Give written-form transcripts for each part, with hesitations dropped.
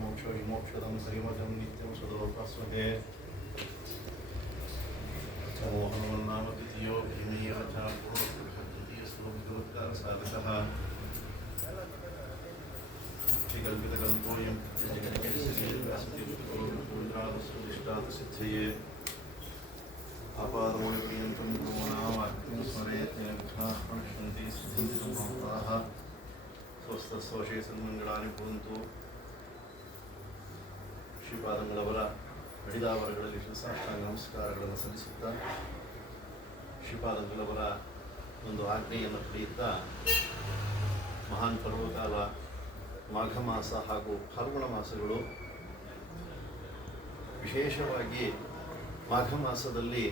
ಮೋಕ್ಷೋ ವಿಮೋಕ್ಷದಂ ಶ್ರೀಮಜಂ ನಿತ್ಯಂ ಸದೋಪಾಸ್ಮಹೇ ಮೋಹನವನ್ನಾಮ ದ್ವಿತೀಯೋ ಭೀಮೇಯ ಚ ಪೂರ್ವದ್ವಿತೀಯ ಶ್ಲೋಕಗುರುತ್ಕಾರ ಸಾಧಕಃ ಶ್ರೀಕಲ್ಪಿತಕಲ್ಪೋಯಂ ಜಗತ್ತಿಷ್ಟಾರ್ಥಸಿದ್ಧಯೇ ಆಪಾದಮೂಲಪರ್ಯಂತಂ ಗುರುಣಾವಾಕ್ಯಂ ಸ್ಮರೇತ್ ಪುನಃ ಸಿದ್ಧಂತಿ ಸಂಭವಾಃ ಸ್ವಸ್ಥೋಷೇ ಸನ್ಮಂಗಳಾನಿ ಭವಂತು. ಶ್ರೀಪಾದಂಗಳವರ ಅಡಿದಾವರಗಳಲ್ಲಿ ಸಾಷ್ಟಾಂಗ ನಮಸ್ಕಾರಗಳನ್ನು ಸಲ್ಲಿಸುತ್ತಾ ಶ್ರೀಪಾದಂಗಳವರ ಒಂದು ಆಜ್ಞೆಯನ್ನು ಪಡೆಯುತ್ತಾ ಮಹಾನ್ ಪರ್ವಕಾಲ ಮಾಘ ಮಾಸ ಹಾಗೂ ಫಾಲ್ಗುಣ ಮಾಸಗಳು, ವಿಶೇಷವಾಗಿ ಮಾಘ ಮಾಸದಲ್ಲಿ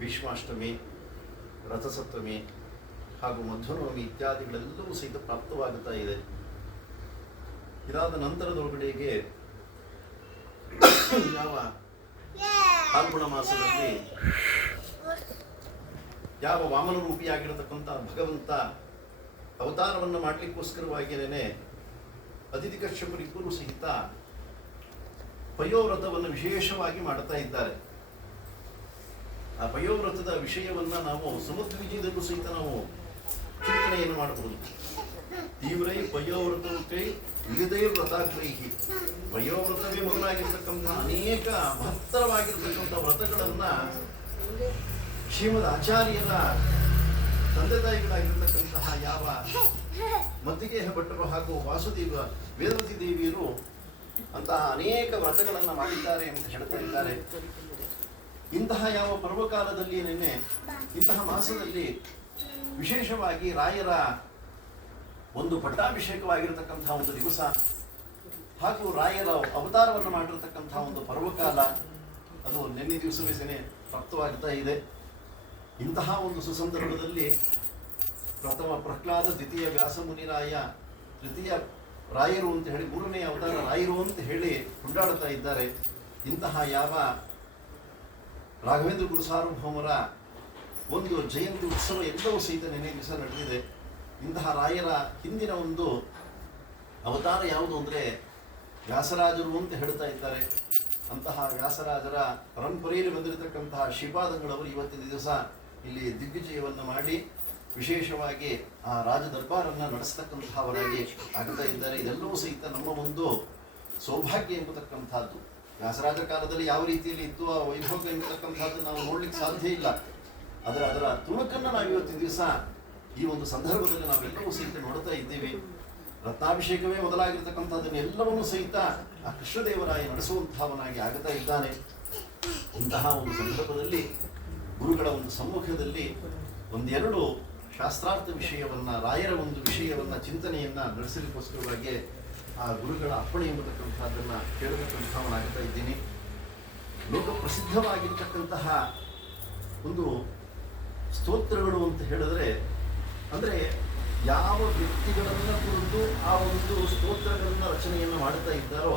ಭೀಷ್ಮಾಷ್ಟಮಿ, ರಥಸಪ್ತಮಿ ಹಾಗೂ ಮಧ್ವನವಮಿ ಇತ್ಯಾದಿಗಳೆಲ್ಲವೂ ಸಹಿತ ಪ್ರಾಪ್ತವಾಗುತ್ತಾ ಇದೆ. ಇದಾದ ನಂತರದೊಳಗಡೆಗೆ ಯಾವ ಫಾಲ್ಗುಣ ಮಾಸದಲ್ಲಿ ಯಾವ ವಾಮನ ರೂಪಿಯಾಗಿರತಕ್ಕಂಥ ಭಗವಂತ ಅವತಾರವನ್ನು ಮಾಡಲಿಕ್ಕೋಸ್ಕರವಾಗಿಯೇ ಅತಿಥಿ ಕಶ್ಯಪರಿಬ್ಬರೂ ಸಹಿತ ಪಯೋವ್ರತವನ್ನು ವಿಶೇಷವಾಗಿ ಮಾಡ್ತಾ ಇದ್ದಾರೆ. ಆ ಪಯೋವ್ರತದ ವಿಷಯವನ್ನ ನಾವು ಸಮುದ್ರವಿಜಯದಲ್ಲೂ ಸಹಿತ ನಾವು ಚಿಂತನೆಯನ್ನು ಮಾಡಬಹುದು. ತೀವ್ರೈ ಪಯೋವ್ರತೈ ವಿವಿಧೈ ವ್ರತಾಗ್ರೈಹಿ, ಪಯೋವ್ರತವೇ ಮೊದಲಾಗಿರ್ತಕ್ಕಂಥ ಅನೇಕ ಮಹತ್ತರವಾಗಿರ್ತಕ್ಕಂಥ ವ್ರತಗಳನ್ನ ಶ್ರೀಮದ್ ಆಚಾರ್ಯರ ತಂದೆ ತಾಯಿಗಳಾಗಿರ್ತಕ್ಕಂತಹ ಯಾವ ಮದ್ದಿಗೇಹ ಭಟ್ಟರು ಹಾಗೂ ವಾಸುದೇವ ವೇದವತಿ ದೇವಿಯರು ಅಂತಹ ಅನೇಕ ವ್ರತಗಳನ್ನು ಮಾಡಿದ್ದಾರೆ ಅಂತ ಹೇಳ್ತಾ ಇದ್ದಾರೆ. ಇಂತಹ ಯಾವ ಪರ್ವಕಾಲದಲ್ಲಿ ನಿನ್ನೆ ಇಂತಹ ಮಾಸದಲ್ಲಿ ವಿಶೇಷವಾಗಿ ರಾಯರ ಒಂದು ಪಟ್ಟಾಭಿಷೇಕವಾಗಿರತಕ್ಕಂತಹ ಒಂದು ದಿವಸ ಹಾಗೂ ರಾಯರ ಅವತಾರವನ್ನು ಮಾಡಿರತಕ್ಕಂತಹ ಒಂದು ಪರ್ವಕಾಲ, ಅದು ನಿನ್ನೆ ದಿವಸವೇ ಪ್ರಾಪ್ತವಾಗ್ತಾ ಇದೆ. ಇಂತಹ ಒಂದು ಸುಸಂದರ್ಭದಲ್ಲಿ ಪ್ರಥಮ ಪ್ರಹ್ಲಾದ, ದ್ವಿತೀಯ ವ್ಯಾಸಮುನಿರಾಯ, ತೃತೀಯ ರಾಯರು ಅಂತ ಹೇಳಿ, ಮೂರನೇ ಅವತಾರ ರಾಯರು ಅಂತ ಹೇಳಿ ಕೊಂಡಾಡುತ್ತಾ ಇದ್ದಾರೆ. ಇಂತಹ ಯಾವ ರಾಘವೇಂದ್ರ ಗುರು ಸಾರ್ವಭೌಮರ ಒಂದು ಜಯಂತಿ ಉತ್ಸವ ಎಲ್ಲವೂ ಸಹಿತ ನಿನ್ನೆ ದಿವಸ ನಡೆದಿದೆ. ಇಂತಹ ರಾಯರ ಹಿಂದಿನ ಒಂದು ಅವತಾರ ಯಾವುದು ಅಂದರೆ ವ್ಯಾಸರಾಜರು ಅಂತ ಹೇಳ್ತಾ ಇದ್ದಾರೆ. ಅಂತಹ ವ್ಯಾಸರಾಜರ ಪರಂಪರೆಯಲ್ಲಿ ಬಂದಿರತಕ್ಕಂತಹ ಶ್ರೀಪಾದಂಗಳವರು ಇವತ್ತಿನ ದಿವಸ ಇಲ್ಲಿ ದಿಗ್ವಿಜಯವನ್ನು ಮಾಡಿ ವಿಶೇಷವಾಗಿ ಆ ರಾಜ ದರ್ಬಾರನ್ನು ನಡೆಸ್ತಕ್ಕಂತಹವರಾಗಿ ಆಗುತ್ತಾ ಇದ್ದಾರೆ. ಇದೆಲ್ಲವೂ ಸಹಿತ ನಮ್ಮ ಒಂದು ಸೌಭಾಗ್ಯ ಎಂಬತಕ್ಕಂಥದ್ದು. ವ್ಯಾಸರಾಜ ಕಾಲದಲ್ಲಿ ಯಾವ ರೀತಿಯಲ್ಲಿ ಇತ್ತು ಆ ವೈಭೋಗ ಎಂಬತಕ್ಕಂಥದ್ದು ನಾವು ನೋಡ್ಲಿಕ್ಕೆ ಸಾಧ್ಯ ಇಲ್ಲ. ಅದರ ತುಣುಕನ್ನು ನಾವು ಇವತ್ತಿನ ದಿವಸ ಈ ಒಂದು ಸಂದರ್ಭದಲ್ಲಿ ನಾವೆಲ್ಲವೂ ಸಹಿತ ನೋಡ್ತಾ ಇದ್ದೇವೆ. ರತ್ನಾಭಿಷೇಕವೇ ಮೊದಲಾಗಿರ್ತಕ್ಕಂಥದ್ದನ್ನು ಎಲ್ಲವನ್ನೂ ಸಹಿತ ಆ ಕೃಷ್ಣದೇವರಾಯ ನಡೆಸುವಂತಹವನಾಗಿ ಆಗುತ್ತಾ ಇದ್ದಾನೆ. ಇಂತಹ ಒಂದು ಸಂದರ್ಭದಲ್ಲಿ ಗುರುಗಳ ಒಂದು ಸಮ್ಮುಖದಲ್ಲಿ ಒಂದೆರಡು ಶಾಸ್ತ್ರಾರ್ಥ ವಿಷಯವನ್ನ, ರಾಯರ ಒಂದು ವಿಷಯವನ್ನ, ಚಿಂತನೆಯನ್ನ ನಡೆಸಲಿಕ್ಕೋಸ್ಕರವಾಗಿ ಆ ಗುರುಗಳ ಅಪ್ಪಣೆ ಎಂಬತಕ್ಕಂಥದ್ದನ್ನ ಕೇಳತಕ್ಕಂಥವನಾಗುತ್ತಾ ಇದ್ದೀನಿ. ಲೋಕಪ್ರಸಿದ್ಧವಾಗಿರ್ತಕ್ಕಂತಹ ಒಂದು ಸ್ತೋತ್ರಗಳು ಅಂತ ಹೇಳಿದ್ರೆ, ಅಂದರೆ ಯಾವ ವ್ಯಕ್ತಿಗಳನ್ನ ಕುರಿತು ಆ ಒಂದು ಸ್ತೋತ್ರಗಳನ್ನ ರಚನೆಯನ್ನು ಮಾಡುತ್ತಾ ಇದ್ದಾರೋ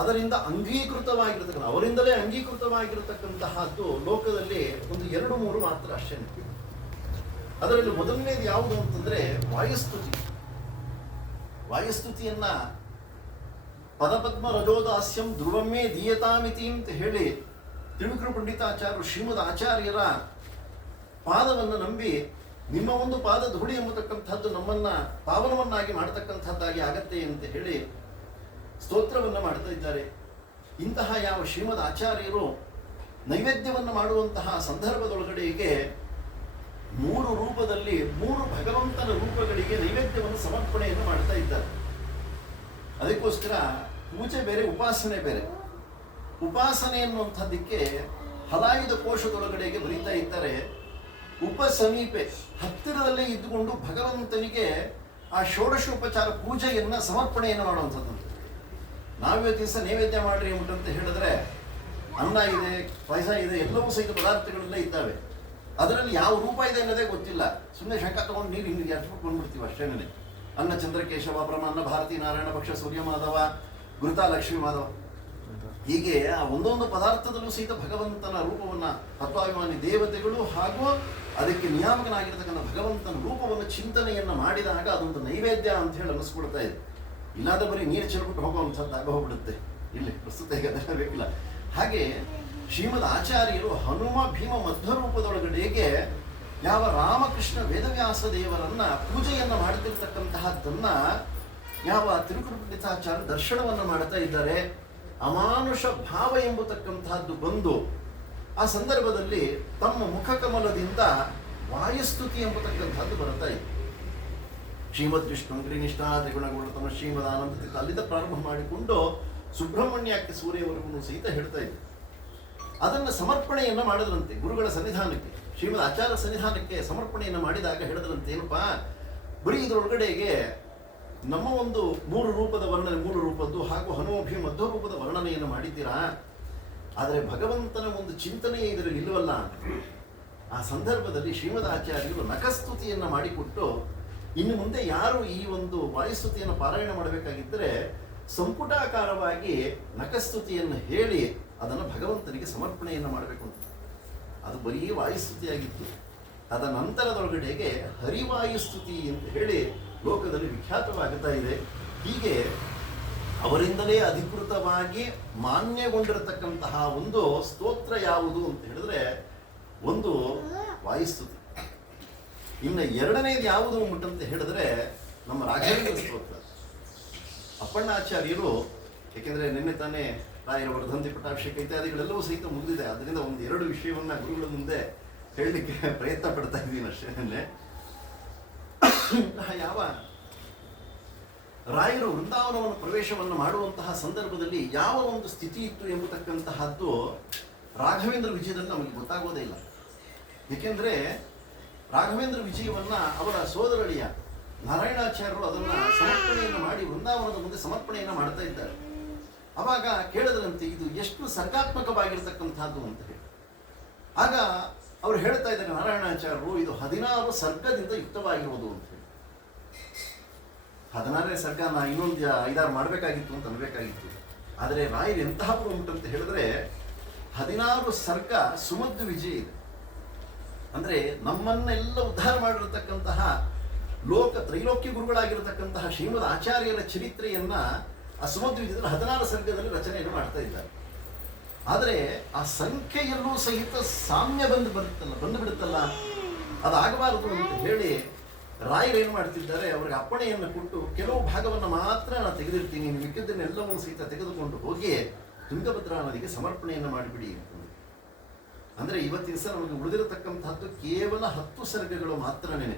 ಅದರಿಂದ ಅಂಗೀಕೃತವಾಗಿರತಕ್ಕಂಥ, ಅವರಿಂದಲೇ ಅಂಗೀಕೃತವಾಗಿರತಕ್ಕಂತಹದ್ದು ಲೋಕದಲ್ಲಿ ಒಂದು 2-3 ಮಾತ್ರ ಅಷ್ಟೇ. ಅದರಲ್ಲಿ ಮೊದಲನೇದು ಯಾವುದು ಅಂತಂದ್ರೆ ವಾಯುಸ್ತುತಿ. ವಾಯುಸ್ತುತಿಯನ್ನ ಪದಪದ್ಮ ರಜೋದಾಸ್ಯಂ ಧ್ರುವಮ್ಮೇ ದೀಯತಾಮಿತಿ ಅಂತ ಹೇಳಿ ತಿಳುಕರು ಪಂಡಿತಾಚಾರ್ಯರು ಶ್ರೀಮದ್ ಆಚಾರ್ಯರ ಪಾದವನ್ನು ನಂಬಿ ನಿಮ್ಮ ಒಂದು ಪಾದ ಧೂಳಿ ಎಂಬತಕ್ಕಂಥದ್ದು ನಮ್ಮನ್ನ ಪಾವನವನ್ನಾಗಿ ಮಾಡತಕ್ಕಂಥದ್ದಾಗಿ ಆಗತ್ತೆ ಅಂತ ಹೇಳಿ ಸ್ತೋತ್ರವನ್ನು ಮಾಡ್ತಾ ಇದ್ದಾರೆ. ಇಂತಹ ಯಾವ ಶ್ರೀಮದ್ ಆಚಾರ್ಯರು ನೈವೇದ್ಯವನ್ನು ಮಾಡುವಂತಹ ಸಂದರ್ಭದೊಳಗಡೆಗೆ 3 ರೂಪದಲ್ಲಿ 3 ಭಗವಂತನ ರೂಪಗಳಿಗೆ ನೈವೇದ್ಯವನ್ನು ಸಮರ್ಪಣೆಯನ್ನು ಮಾಡ್ತಾ ಇದ್ದಾರೆ. ಅದಕ್ಕೋಸ್ಕರ ಪೂಜೆ ಬೇರೆ, ಉಪಾಸನೆ ಬೇರೆ. ಉಪಾಸನೆ ಎನ್ನುವಂಥದ್ದಕ್ಕೆ ಹಲಾಯುಧ ಕೋಶದೊಳಗಡೆಗೆ ಬರೀತಾ ಇದ್ದಾರೆ, ಉಪಸಮೀಪೆ, ಹತ್ತಿರದಲ್ಲೇ ಇದ್ದುಕೊಂಡು ಭಗವಂತನಿಗೆ ಆ ಷೋಡಶೋಪಚಾರ ಪೂಜೆಯನ್ನ ಸಮರ್ಪಣೆಯನ್ನು ಮಾಡುವಂಥದ್ದು. ನಾವಿವತ್ತು ದಿವಸ ನೈವೇದ್ಯ ಮಾಡ್ರಿ ಅಂತ ಹೇಳಿದ್ರೆ ಅನ್ನ ಇದೆ, ಪಾಯಸ ಇದೆ, ಎಲ್ಲವೂ ಸಹಿತ ಪದಾರ್ಥಗಳೆಲ್ಲ ಇದ್ದಾವೆ. ಅದರಲ್ಲಿ ಯಾವ ರೂಪ ಇದೆ ಅನ್ನೋದೇ ಗೊತ್ತಿಲ್ಲ. ಸುಮ್ಮನೆ ಶಂಕ ತಗೊಂಡು ನೀರು ಹಿಂಗೆ ಹಚ್ಬಿಟ್ಟು ಬಂದ್ಬಿಡ್ತೀವಿ ಅಷ್ಟೇನೆ. ಅನ್ನ ಚಂದ್ರಕೇಶವ, ಬ್ರಹ್ಮನ್ನ ಭಾರತಿ, ನಾರಾಯಣ ಪಕ್ಷ, ಸೂರ್ಯ ಮಾಧವ, ಗುರುತ ಲಕ್ಷ್ಮೀ ಮಾಧವ, ಹೀಗೆ ಆ ಒಂದೊಂದು ಪದಾರ್ಥದಲ್ಲೂ ಸಹಿತ ಭಗವಂತನ ರೂಪವನ್ನ ತತ್ವಾಭಿಮಾನಿ ದೇವತೆಗಳು ಹಾಗೂ ಅದಕ್ಕೆ ನಿಯಾಮಕನಾಗಿರ್ತಕ್ಕಂಥ ಭಗವಂತನ ರೂಪವನ್ನು ಚಿಂತನೆಯನ್ನು ಮಾಡಿದಾಗ ಅದೊಂದು ನೈವೇದ್ಯ ಅಂತ ಹೇಳಿ ಅನ್ನಿಸ್ಕೊಳ್ತಾ ಇದೆ. ಇಲ್ಲಾದ ಬರೀ ನೀರು ಚೆಲ್ಬಿಟ್ಟು ಹೋಗುವಂಥದ್ದು ಆಗ ಹೋಗ್ಬಿಡುತ್ತೆ. ಇಲ್ಲಿ ಪ್ರಸ್ತುತ ಈಗ ಅದೆಲ್ಲ ಬೇಕಿಲ್ಲ. ಹಾಗೆ ಶ್ರೀಮದ್ ಆಚಾರ್ಯರು ಹನುಮ ಭೀಮ ಮಧ್ವ ರೂಪದೊಳಗಡೆಗೆ ಯಾವ ರಾಮಕೃಷ್ಣ ವೇದವ್ಯಾಸ ದೇವರನ್ನ ಪೂಜೆಯನ್ನ ಮಾಡ್ತಿರ್ತಕ್ಕಂತಹದ್ದನ್ನ ಯಾವ ತಿರುಕುರು ಪಂಡಿತಾಚಾರ್ಯ ದರ್ಶನವನ್ನು ಮಾಡ್ತಾ ಇದ್ದಾರೆ. ಅಮಾನುಷ ಭಾವ ಎಂಬತಕ್ಕಂತಹದ್ದು ಬಂದು ಆ ಸಂದರ್ಭದಲ್ಲಿ ತಮ್ಮ ಮುಖಕಮಲದಿಂದ ವಾಯುಸ್ತುತಿ ಎಂಬತಕ್ಕಂಥದ್ದು ಬರುತ್ತಾ ಇದೆ. ಶ್ರೀಮದ್ ವಿಷ್ಣು ಗಿರಿನಿಷ್ಠಾ ತ್ರಿಗುಣಗಳು ತಮ್ಮ ಶ್ರೀಮದ್ ಆನಂದ ಅಲ್ಲಿಂದ ಪ್ರಾರಂಭ ಮಾಡಿಕೊಂಡು ಸುಬ್ರಹ್ಮಣ್ಯಕ್ಕೆ ಸೂರ್ಯವರೆಗೂ ಸಹಿತ ಹೇಳ್ತಾ ಇದ್ರು. ಅದನ್ನು ಸಮರ್ಪಣೆಯನ್ನ ಮಾಡಿದ್ರಂತೆ ಗುರುಗಳ ಸನ್ನಿಧಾನಕ್ಕೆ, ಶ್ರೀಮದ್ ಆಚಾರ್ಯ ಸನ್ನಿಧಾನಕ್ಕೆ ಸಮರ್ಪಣೆಯನ್ನು ಮಾಡಿದಾಗ ಹೇಳಿದ್ರಂತೆ, ಏನಪ್ಪಾ ಬರೀ ಇದರೊಳಗಡೆಗೆ ನಮ್ಮ ಒಂದು ಮೂರು ರೂಪದ ವರ್ಣನೆ, ಮೂರು ರೂಪದ್ದು ಹಾಗೂ ಹನುಮಭಿ ಮಧ್ವ ರೂಪದ ವರ್ಣನೆಯನ್ನು ಮಾಡಿದ್ದೀರಾ, ಆದರೆ ಭಗವಂತನ ಒಂದು ಚಿಂತನೆಯೇ ಇದರಲ್ಲಿ ಇಲ್ಲವಲ್ಲ. ಆ ಸಂದರ್ಭದಲ್ಲಿ ಶ್ರೀಮದ್ ಆಚಾರ್ಯರು ನಖಸ್ತುತಿಯನ್ನು ಮಾಡಿಕೊಟ್ಟು, ಇನ್ನು ಮುಂದೆ ಯಾರು ಈ ಒಂದು ವಾಯುಸ್ತುತಿಯನ್ನು ಪಾರಾಯಣ ಮಾಡಬೇಕಾಗಿದ್ದರೆ ಸಂಪುಟಾಕಾರವಾಗಿ ನಖಸ್ತುತಿಯನ್ನು ಹೇಳಿ ಅದನ್ನು ಭಗವಂತನಿಗೆ ಸಮರ್ಪಣೆಯನ್ನು ಮಾಡಬೇಕು ಅಂತ. ಅದು ಬರೀ ವಾಯುಸ್ತುತಿಯಾಗಿತ್ತು. ಅದ ನಂತರದೊಳಗಡೆಗೆ ಹರಿವಾಯುಸ್ತುತಿ ಅಂತ ಹೇಳಿ ಲೋಕದಲ್ಲಿ ವಿಖ್ಯಾತವಾಗುತ್ತಾ ಇದೆ. ಹೀಗೆ ಅವರಿಂದಲೇ ಅಧಿಕೃತವಾಗಿ ಮಾನ್ಯಗೊಂಡಿರತಕ್ಕಂತಹ ಒಂದು ಸ್ತೋತ್ರ ಯಾವುದು ಅಂತ ಹೇಳಿದ್ರೆ ಒಂದು ವಾಯುಸ್ತುತಿ. ಇನ್ನು ಎರಡನೇದು ಯಾವುದು ಅಂತ ಹೇಳಿದ್ರೆ ನಮ್ಮ ರಾಘವೇಂದ್ರ ಸ್ತೋತ್ರ. ಅಪ್ಪಣ್ಣಾಚಾರ್ಯರು, ಏಕೆಂದರೆ ನಿನ್ನೆ ತಾನೇ ರಾಯರ ವರ್ಧಂತಿ ಪಟ್ಟಾಭಿಷೇಕ ಇತ್ಯಾದಿಗಳೆಲ್ಲವೂ ಸಹಿತ ಮುಗಿದಿದೆ. ಅದರಿಂದ ಒಂದು ಎರಡು ವಿಷಯವನ್ನ ಗುರುಗಳ ಮುಂದೆ ಹೇಳಲಿಕ್ಕೆ ಪ್ರಯತ್ನ ಪಡ್ತಾ ಇದ್ದೀನಿ ಅಷ್ಟೇ. ಯಾವ ರಾಯರು ವೃಂದಾವನವನ್ನು ಪ್ರವೇಶವನ್ನು ಮಾಡುವಂತಹ ಸಂದರ್ಭದಲ್ಲಿ ಯಾವ ಒಂದು ಸ್ಥಿತಿ ಇತ್ತು ಎಂಬತಕ್ಕಂತಹದ್ದು ರಾಘವೇಂದ್ರ ವಿಜಯದಲ್ಲಿ ನಮಗೆ ಗೊತ್ತಾಗೋದೇ ಇಲ್ಲ. ಏಕೆಂದರೆ ರಾಘವೇಂದ್ರ ವಿಜಯವನ್ನ ಅವರ ಸೋದರಳಿಯ ನಾರಾಯಣಾಚಾರ್ಯರು ಅದನ್ನ ಸಮರ್ಪಣೆಯನ್ನು ಮಾಡಿ ವೃಂದಾವನದ ಮುಂದೆ ಸಮರ್ಪಣೆಯನ್ನು ಮಾಡ್ತಾ ಇದ್ದಾರೆ. ಅವಾಗ ಕೇಳಿದ್ರಂತೆ ಇದು ಎಷ್ಟು ಸರ್ಗಾತ್ಮಕವಾಗಿರ್ತಕ್ಕಂಥದ್ದು ಅಂತ ಹೇಳಿ. ಆಗ ಅವರು ಹೇಳ್ತಾ ಇದ್ದಾರೆ ನಾರಾಯಣಾಚಾರ್ಯರು, ಇದು 16 ಸರ್ಗದಿಂದ ಯುಕ್ತವಾಗಿರುವುದು ಅಂತ ಹೇಳಿ. 16ನೇ ಸರ್ಗ ನಾ ಇನ್ನೊಂದು 5-6 ಮಾಡಬೇಕಾಗಿತ್ತು ಅಂತ ಅನ್ಬೇಕಾಗಿತ್ತು. ಆದರೆ ರಾಯರು ಎಂತಹ ಉಂಟಂತ ಹೇಳಿದ್ರೆ 16 ಸರ್ಗ ಸುಮಧ್ವ ವಿಜಯ ಇದೆ. ಅಂದ್ರೆ ನಮ್ಮನ್ನೆಲ್ಲ ಉದ್ಧಾರ ಮಾಡಿರತಕ್ಕಂತಹ ತ್ರೈಲೋಕ್ಯ ಗುರುಗಳಾಗಿರತಕ್ಕಂತಹ ಶ್ರೀಮದ್ ಆಚಾರ್ಯರ ಚರಿತ್ರೆಯನ್ನ ಆ ಸುಮಧ್ವ ವಿಜಯದಲ್ಲಿ 16 ಸರ್ಗದಲ್ಲಿ ರಚನೆಯನ್ನು ಮಾಡ್ತಾ ಇದ್ದಾರೆ. ಆದರೆ ಆ ಸಂಖ್ಯೆಯಲ್ಲೂ ಸಹಿತ ಸಾಮ್ಯ ಬಂದು ಬಿಡುತ್ತಲ್ಲ, ಅದಾಗಬಾರದು ಅಂತ ಹೇಳಿ ರಾಯರು ಏನು ಮಾಡ್ತಿದ್ದಾರೆ, ಅವರಿಗೆ ಅಪ್ಪಣೆಯನ್ನು ಕೊಟ್ಟು ಕೆಲವು ಭಾಗವನ್ನು ಮಾತ್ರ ನಾನು ತೆಗೆದಿರ್ತೀನಿ, ಮಿಕ್ಕಿದ್ದನ್ನೆಲ್ಲವನ್ನು ಸಹಿತ ತೆಗೆದುಕೊಂಡು ಹೋಗಿ ತುಂಗಭದ್ರಾ ನದಿಗೆ ಸಮರ್ಪಣೆಯನ್ನು ಮಾಡಿಬಿಡಿ ಅಂತ. ಅಂದರೆ ಇವತ್ತಿನ ದಿವಸ ನಮಗೆ ಉಳಿದಿರತಕ್ಕಂತಹದ್ದು ಕೇವಲ 10 ಸರ್ಗಗಳು ಮಾತ್ರನೇ.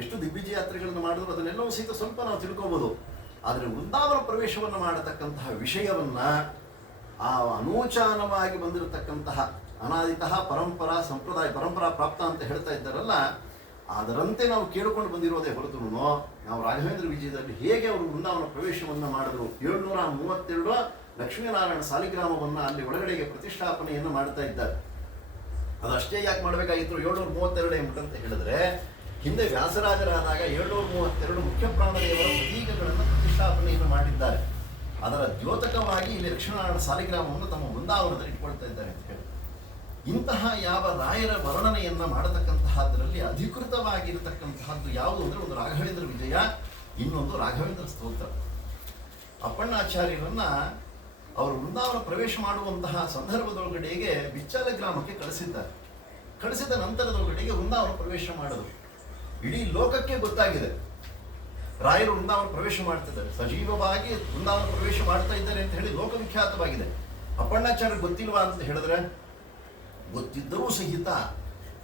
ಎಷ್ಟು ದಿಗ್ವಿಜಯ ಯಾತ್ರೆಗಳನ್ನು ಮಾಡಿದ್ರು ಅದನ್ನೆಲ್ಲವೂ ಸಹಿತ ಸ್ವಲ್ಪ ನಾವು ತಿಳ್ಕೋಬಹುದು. ಆದರೆ ವೃಂದಾವನ ಪ್ರವೇಶವನ್ನು ಮಾಡತಕ್ಕಂತಹ ವಿಷಯವನ್ನ ಆ ಅನೂಚಾನವಾಗಿ ಬಂದಿರತಕ್ಕಂತಹ ಅನಾದಿತಃ ಪರಂಪರಾ ಪ್ರಾಪ್ತ ಅಂತ ಹೇಳ್ತಾ ಇದ್ದಾರಲ್ಲ, ಅದರಂತೆ ನಾವು ಕೇಳಿಕೊಂಡು ಬಂದಿರೋದೇ ಹೊರತು ನಾವು ರಾಘವೇಂದ್ರ ವಿಜಯದಲ್ಲಿ ಹೇಗೆ ಅವರು ವೃಂದಾವನ ಪ್ರವೇಶವನ್ನು ಮಾಡಿದ್ರು, 732 ಲಕ್ಷ್ಮೀನಾರಾಯಣ ಸಾಲಿಗ್ರಾಮವನ್ನ ಅಲ್ಲಿ ಒಳಗಡೆಗೆ ಪ್ರತಿಷ್ಠಾಪನೆಯನ್ನು ಮಾಡ್ತಾ ಇದ್ದಾರೆ. ಅದಷ್ಟೇ ಯಾಕೆ ಮಾಡಬೇಕಾಗಿತ್ತು 732 ಎಂಬುದಂತ ಹೇಳಿದ್ರೆ, ಹಿಂದೆ ವ್ಯಾಸರಾಜರಾದಾಗ 732 ಮುಖ್ಯ ಪ್ರಾಣದೇವರ ಪ್ರತೀಕಗಳನ್ನು ಪ್ರತಿಷ್ಠಾಪನೆಯನ್ನು ಮಾಡಿದ್ದಾರೆ. ಅದರ ದ್ಯೋತಕವಾಗಿ ಇಲ್ಲಿ ಲಕ್ಷ್ಮೀನಾರಾಯಣ ಸಾಲಿಗ್ರಾಮವನ್ನು ತಮ್ಮ ವೃಂದಾವನದಲ್ಲಿ ಇಟ್ಕೊಳ್ತಾ ಇದ್ದಾರೆ ಅಂತ ಹೇಳಿ. ಇಂತಹ ಯಾವ ರಾಯರ ವರ್ಣನೆಯನ್ನ ಮಾಡತಕ್ಕಂತಹದ್ರಲ್ಲಿ ಅಧಿಕೃತವಾಗಿರತಕ್ಕಂತಹದ್ದು ಯಾವುದು ಅಂದ್ರೆ ಒಂದು ರಾಘವೇಂದ್ರ ವಿಜಯ, ಇನ್ನೊಂದು ರಾಘವೇಂದ್ರ ಸ್ತೋತ್ರ. ಅಪ್ಪಣ್ಣಾಚಾರ್ಯರನ್ನ ಅವರು ವೃಂದಾವನ ಪ್ರವೇಶ ಮಾಡುವಂತಹ ಸಂದರ್ಭದೊಳಗಡೆಗೆ ಬಿಚ್ಚಾಲ ಗ್ರಾಮಕ್ಕೆ ಕಳಿಸಿದ ನಂತರದೊಳಗಡೆಗೆ ವೃಂದಾವನ ಪ್ರವೇಶ ಮಾಡೋದು ಇಡೀ ಲೋಕಕ್ಕೆ ಗೊತ್ತಾಗಿದೆ. ರಾಯರು ವೃಂದಾವನ ಪ್ರವೇಶ ಮಾಡ್ತಿದ್ದಾರೆ, ಸಜೀವವಾಗಿ ವೃಂದಾವನ ಪ್ರವೇಶ ಮಾಡ್ತಾ ಇದ್ದಾರೆ ಅಂತ ಹೇಳಿ ಲೋಕವಿಖ್ಯಾತವಾಗಿದೆ. ಅಪ್ಪಣ್ಣಾಚಾರ್ಯ ಗೊತ್ತಿಲ್ವಾ ಅಂತ ಹೇಳಿದ್ರೆ ಗೊತ್ತಿದ್ದರೂ ಸಹಿತ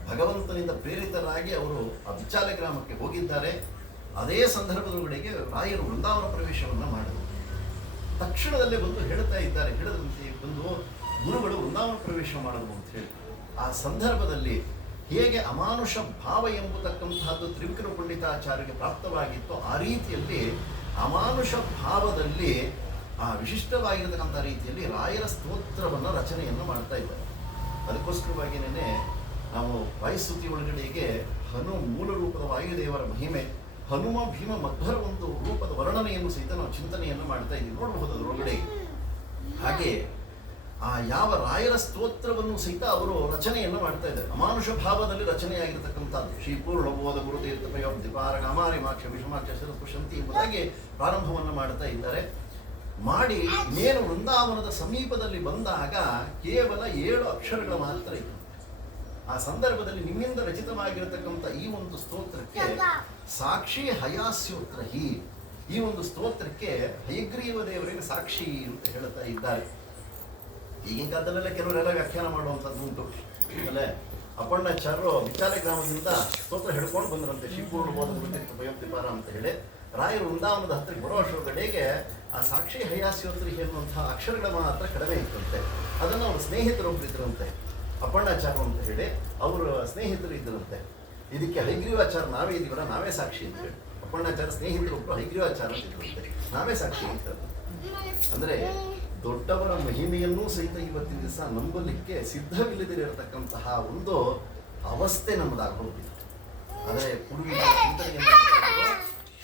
ಭಗವಂತನಿಂದ ಪ್ರೇರಿತರಾಗಿ ಅವರು ಆ ಬಿಚ್ಚಾಲ ಗ್ರಾಮಕ್ಕೆ ಹೋಗಿದ್ದಾರೆ. ಅದೇ ಸಂದರ್ಭದೊಳಗಡೆಗೆ ರಾಯರು ವೃಂದಾವನ ಪ್ರವೇಶವನ್ನು ಮಾಡಿದರು. ತಕ್ಷಣದಲ್ಲೇ ಬಂದು ಹೇಳ್ತಾ ಇದ್ದಾರೆ, ಹೇಳಿದಂತೆ ಬಂದು ಗುರುಗಳು ವೃಂದಾವನ ಪ್ರವೇಶ ಮಾಡಿದ್ರು ಅಂತ ಹೇಳಿ. ಆ ಸಂದರ್ಭದಲ್ಲಿ ಹೇಗೆ ಅಮಾನುಷ ಭಾವ ಎಂಬತಕ್ಕಂತಹದ್ದು ತ್ರಿವಿಕ್ರಮ ಪಂಡಿತಾಚಾರ್ಯರಿಗೆ ಪ್ರಾಪ್ತವಾಗಿತ್ತು, ಆ ರೀತಿಯಲ್ಲಿ ಅಮಾನುಷ ಭಾವದಲ್ಲಿ ಆ ವಿಶಿಷ್ಟವಾಗಿರತಕ್ಕಂಥ ರೀತಿಯಲ್ಲಿ ರಾಯರ ಸ್ತೋತ್ರವನ್ನು ರಚನೆಯನ್ನು ಮಾಡ್ತಾ ಇದ್ದಾರೆ. ಅದಕ್ಕೋಸ್ಕರವಾಗಿಯೇ ನಾವು ವಾಯುಸ್ತುತಿ ಒಳಗಡೆಗೆ ಮೂಲ ರೂಪದ ವಾಯುದೇವರ ಮಹಿಮೆ, ಹನುಮ ಭೀಮ ಮಧ್ವರ ಒಂದು ರೂಪದ ವರ್ಣನೆಯನ್ನು ಸಹಿತ ನಾವು ಚಿಂತನೆಯನ್ನು ಮಾಡ್ತಾ ಇದ್ದೀವಿ, ನೋಡಬಹುದು ಅದರೊಳಗಡೆ. ಹಾಗೆ ಆ ಯಾವ ರಾಯರ ಸ್ತೋತ್ರವನ್ನು ಸಹಿತ ಅವರು ರಚನೆಯನ್ನು ಮಾಡ್ತಾ ಇದ್ದಾರೆ. ಅಮಾನುಷ ಭಾವದಲ್ಲಿ ರಚನೆಯಾಗಿರ್ತಕ್ಕಂಥದ್ದು. ಶ್ರೀ ಪೂರ್ಣಬೋಧ ಗುರುತೀರ್ಥ ಪಯೋಕ್ತಿಪಾರ ಕಾಮಾರಿ ಮಾಕ್ಷ ವಿಷಮಾಕ್ಷ ಶಿರಸ್ಪುಷಂತಿ ಎಂಬುದಾಗಿ ಪ್ರಾರಂಭವನ್ನು ಮಾಡ್ತಾ ಇದ್ದಾರೆ. ಮಾಡಿ ನೇನು ವೃಂದಾವನದ ಸಮೀಪದಲ್ಲಿ ಬಂದಾಗ ಕೇವಲ 7 ಅಕ್ಷರಗಳ ಮಾತ್ರ ಇತ್ತು. ಆ ಸಂದರ್ಭದಲ್ಲಿ ನಿಮ್ಮಿಂದ ರಚಿತವಾಗಿರತಕ್ಕಂಥ ಈ ಒಂದು ಸ್ತೋತ್ರಕ್ಕೆ ಸಾಕ್ಷಿ ಹಯಾಸ್ಯೋತ್ರಹಿ, ಈ ಒಂದು ಸ್ತೋತ್ರಕ್ಕೆ ಹಯಗ್ರೀವ ದೇವರಿಗೆ ಸಾಕ್ಷಿ ಅಂತ ಹೇಳ್ತಾ ಇದ್ದಾರೆ. ಈಗಿನ ಕಾಲದಲ್ಲೆಲ್ಲ ಕೆಲವರೆಲ್ಲ ವ್ಯಾಖ್ಯಾನ ಮಾಡುವಂಥದ್ದು ಉಂಟು ಅಲ್ಲೇ. ಅಪ್ಪಣ್ಣಾಚಾರ್ಯರು ವಿಚಾರ ಗ್ರಾಮದಿಂದ ಸ್ತೋತ್ರ ಹಿಡ್ಕೊಂಡು ಬಂದ್ರಂತೆ. ಶ್ರೀಪೂರ್ಣ ಬೋಧ ಗುರುತೀರ್ಥ ಪಯೋಕ್ತಿಪಾರ ಅಂತ ಹೇಳಿ ರಾಯರು ವೃಂದಾವನದ ಹತ್ತಿರ ಬರೋ ಅಷ್ಟೊಳಗಡೆಗೆ ಆ ಸಾಕ್ಷಿ ಹಯಾಸ್ಯೋತ್ರಿ ಎನ್ನುವಂತಹ ಅಕ್ಷರಗಳ ಮಾತ್ರ ಕಡಿಮೆ ಇತ್ತಂತೆ. ಅದನ್ನು ಅವ್ರ ಸ್ನೇಹಿತರೊಬ್ಬರು ಇದ್ರಂತೆ, ಅಪ್ಪಣ್ಣಾಚಾರ್ಯ ಅಂತ ಹೇಳಿ ಅವರ ಸ್ನೇಹಿತರು ಇದ್ದರಂತೆ. ಇದಕ್ಕೆ ಹೈಗ್ರೀವಾಚಾರ ನಾವೇ ಇದೀವಲ್ಲ, ನಾವೇ ಸಾಕ್ಷಿ ಅಂತ ಹೇಳಿ ಅಪ್ಪಣ್ಣಾಚಾರ್ಯ ಸ್ನೇಹಿತರೊಬ್ಬರು ಹೈಗ್ರೀವಾಚಾರ ಅಂತ ಇದ್ರಂತೆ, ನಾವೇ ಸಾಕ್ಷಿ ಅಂತ. ಅಂದರೆ ದೊಡ್ಡವರ ಮಹಿಮೆಯನ್ನೂ ಸಹಿತ ಇವತ್ತಿನ ದಿವಸ ನಂಬಲಿಕ್ಕೆ ಸಿದ್ಧವಿಲ್ಲದಿರತಕ್ಕಂತಹ ಒಂದು ಅವಸ್ಥೆ ನಮ್ಮದಾಗೋದಿಲ್ಲ. ಆದರೆ ಪೂರ್ವಿಕ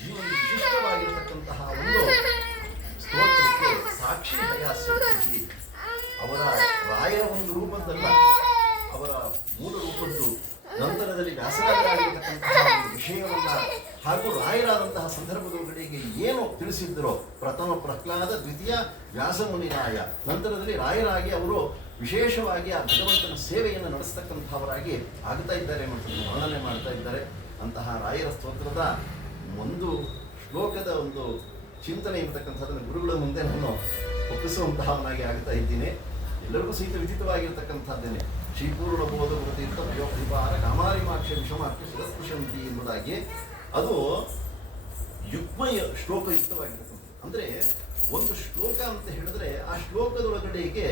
ಈ ಒಂದು ವಿಶಿಷ್ಟವಾಗಿರತಕ್ಕಂತಹ ಒಂದು ಸ್ತೋತ್ರಕ್ಕೆ ಸಾಕ್ಷಿ ಹಯಾಸ್ಯೋತ್ರಹಿ, ಅವರ ರಾಯರ ಒಂದು ರೂಪದ್ದಲ್ಲ, ಅವರ ಮೂಲ ರೂಪದ್ದು ನಂತರದಲ್ಲಿ ವ್ಯಾಸರಾಜರಾಗಿರತಕ್ಕಂತಹ ವಿಷಯವನ್ನ ಹಾಗೂ ರಾಯರಾದಂತಹ ಸಂದರ್ಭದೊಳಗಡೆಗೆ ಏನು ತಿಳಿಸಿದ್ದರೋ, ಪ್ರಥಮ ಪ್ರಹ್ಲಾದ, ದ್ವಿತೀಯ ವ್ಯಾಸಮುನಿರಾಯ, ನಂತರದಲ್ಲಿ ರಾಯರಾಗಿ ಅವರು ವಿಶೇಷವಾಗಿ ಆ ಭಗವಂತನ ಸೇವೆಯನ್ನು ನಡೆಸ್ತಕ್ಕಂಥವರಾಗಿ ಆಗ್ತಾ ಇದ್ದಾರೆ ಅನ್ನೋದನ್ನು ವರ್ಣನೆ ಮಾಡ್ತಾ ಇದ್ದಾರೆ. ಅಂತಹ ರಾಯರ ಸ್ತೋತ್ರದ ಒಂದು ಶ್ಲೋಕದ ಒಂದು ಚಿಂತನೆ ಇರತಕ್ಕಂಥದ್ದನ್ನು ಗುರುಗಳ ಮುಂದೆ ನಾನು ಒಪ್ಪಿಸುವಂತಹವನಾಗಿ ಆಗ್ತಾ ಇದ್ದೀನಿ. ಎಲ್ಲರಿಗೂ ಸಹಿತ ವಿದಿತವಾಗಿರ್ತಕ್ಕಂಥದ್ದೇನೆ. ಶ್ರೀಪೂರ್ಣ ಬೋಧ ಗುರುತೀರ್ಥ ಪಯೋಕ್ತಿಪಾರ ಕಾಮಾರಿ ಮಾಕ್ಷ ವಿಷಮಾಕ್ಷ ಶಿರಸ್ಪುಷಂತಿ ಎಂಬುದಾಗಿ ಅದು ಶ್ಲೋಕಯುಕ್ತವಾಗಿರ್ತಕ್ಕಂಥದ್ದು. ಅಂದರೆ ಒಂದು ಶ್ಲೋಕ ಅಂತ ಹೇಳಿದ್ರೆ ಆ ಶ್ಲೋಕದೊಳಗಡೆಗೆ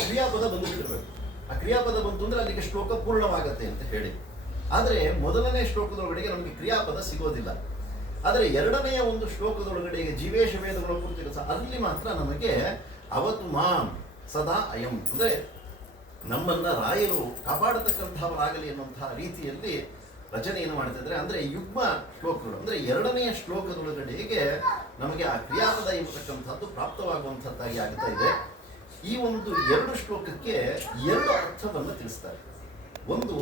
ಕ್ರಿಯಾಪದ ಬಂದುಬಿಟ್ಟಿರ್ಬೇಕು. ಆ ಕ್ರಿಯಾಪದ ಬಂತು ಅಂದ್ರೆ ಅಲ್ಲಿಗೆ ಶ್ಲೋಕ ಪೂರ್ಣವಾಗತ್ತೆ ಅಂತ ಹೇಳಿ. ಆದರೆ ಮೊದಲನೇ ಶ್ಲೋಕದೊಳಗಡೆಗೆ ನಮಗೆ ಕ್ರಿಯಾಪದ ಸಿಗೋದಿಲ್ಲ. ಆದರೆ ಎರಡನೆಯ ಒಂದು ಶ್ಲೋಕದೊಳಗಡೆಗೆ ಜೀವೇಶ ವೇದಗಳ ಕುರಿತು ಅಲ್ಲಿ ಮಾತ್ರ ನಮಗೆ ಅವತು ಮಾಂ ಸದಾ ಅಯಂ, ಅಂದರೆ ನಮ್ಮನ್ನ ರಾಯರು ಕಾಪಾಡತಕ್ಕಂಥವರಾಗಲಿ ಎನ್ನುವಂತಹ ರೀತಿಯಲ್ಲಿ ರಚನೆಯನ್ನು ಮಾಡ್ತಿದ್ರೆ. ಅಂದರೆ ಯುಗ್ಮ ಶ್ಲೋಕಗಳು, ಅಂದರೆ ಎರಡನೆಯ ಶ್ಲೋಕದೊಳಗಡೆಗೆ ನಮಗೆ ಆ ಕ್ರಿಯಾಪದ ಎಂಬತಕ್ಕಂಥದ್ದು ಪ್ರಾಪ್ತವಾಗುವಂಥದ್ದಾಗಿ ಆಗ್ತಾ ಇದೆ. ಈ ಒಂದು 2 ಶ್ಲೋಕಕ್ಕೆ 2 ಅರ್ಥವನ್ನು ತಿಳಿಸ್ತಾರೆ. ಒಂದು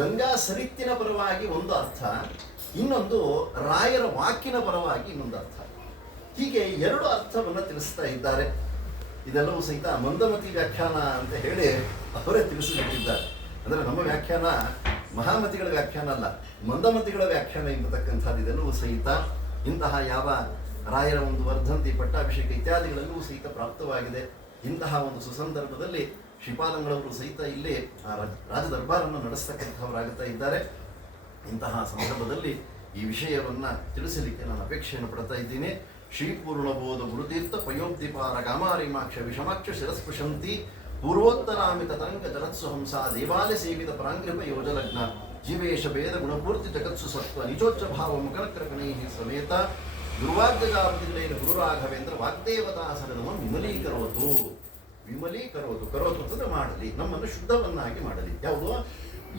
ಗಂಗಾ ಸರಿತ್ತಿನ ಪರವಾಗಿ ಒಂದು ಅರ್ಥ, ಇನ್ನೊಂದು ರಾಯರ ವಾಕಿನ ಪರವಾಗಿ ಇನ್ನೊಂದು ಅರ್ಥ. ಹೀಗೆ 2 ಅರ್ಥವನ್ನು ತಿಳಿಸ್ತಾ ಇದ್ದಾರೆ. ಇದೆಲ್ಲವೂ ಸಹಿತ ಮಂದಮತಿ ವ್ಯಾಖ್ಯಾನ ಅಂತ ಹೇಳಿ ಅವರೇ ತಿಳಿಸಿಬಿಟ್ಟಿದ್ದಾರೆ. ಅಂದರೆ ನಮ್ಮ ವ್ಯಾಖ್ಯಾನ ಮಹಾಮತಿಗಳ ವ್ಯಾಖ್ಯಾನ ಅಲ್ಲ, ಮಂದಮತಿಗಳ ವ್ಯಾಖ್ಯಾನ ಎಂಬತಕ್ಕಂಥದ್ದು ಇದೆಲ್ಲವೂ ಸಹಿತ ಇಂತಹ ಯಾವ ರಾಯರ ಒಂದು ವರ್ಧಂತಿ, ಪಟ್ಟಾಭಿಷೇಕ ಇತ್ಯಾದಿಗಳೆಲ್ಲವೂ ಸಹಿತ ಪ್ರಾಪ್ತವಾಗಿದೆ. ಇಂತಹ ಒಂದು ಸುಸಂದರ್ಭದಲ್ಲಿ ಶ್ರೀಪಾದಂಗಳವರು ಸಹಿತ ಇಲ್ಲಿ ರಾಜ ದರ್ಬಾರನ್ನು ನಡೆಸ್ತಕ್ಕಂಥವರಾಗುತ್ತಾ ಇದ್ದಾರೆ. ಇಂತಹ ಸಂದರ್ಭದಲ್ಲಿ ಈ ವಿಷಯವನ್ನ ತಿಳಿಸಲಿಕ್ಕೆ ನಾನು ಅಪೇಕ್ಷೆಯನ್ನು ಪಡ್ತಾ ಇದ್ದೀನಿ. ಶ್ರೀಪೂರ್ಣಬೋಧ ಗುರುತೀರ್ಥ ಪಯೋಕ್ತಿಪಾರ ಕಾಮಾರಿಮಾಕ್ಷ ವಿಷಮಾಕ್ಷ ಶಿರಸ್ಪುಷಂತಿ ಪೂರ್ವೋತ್ತರಾಮಿತ ತರಂಗ ಜಲತ್ಸು ಹಂಸ ದೇವಾಲಯ ಸೇವಿತ ಪರಾಂಗ್ರಿಪ ಯೋಜಲಗ್ನ ಜೀವೇಶ ಭೇದ ಗುಣಪೂರ್ತಿ ಜಗತ್ಸು ಸತ್ವ ನಿಜೋಚ್ಚ ಭಾವ ಮುಖನಕ್ರಕಣೈ ಸಮೇತ ದುರ್ವಾದ್ಯಗಾವತಿಗಳೇನು ಗುರುರಾಘವೇಂದ್ರ ವಾಗ್ದೇವತಾಸನವನ್ನು ವಿಮಲೀಕರೋತು. ಕರೋತು ಅಂತಂದ್ರೆ ಮಾಡಲಿ, ನಮ್ಮನ್ನು ಶುದ್ಧವನ್ನಾಗಿ ಮಾಡಲಿ. ಯಾವುದು?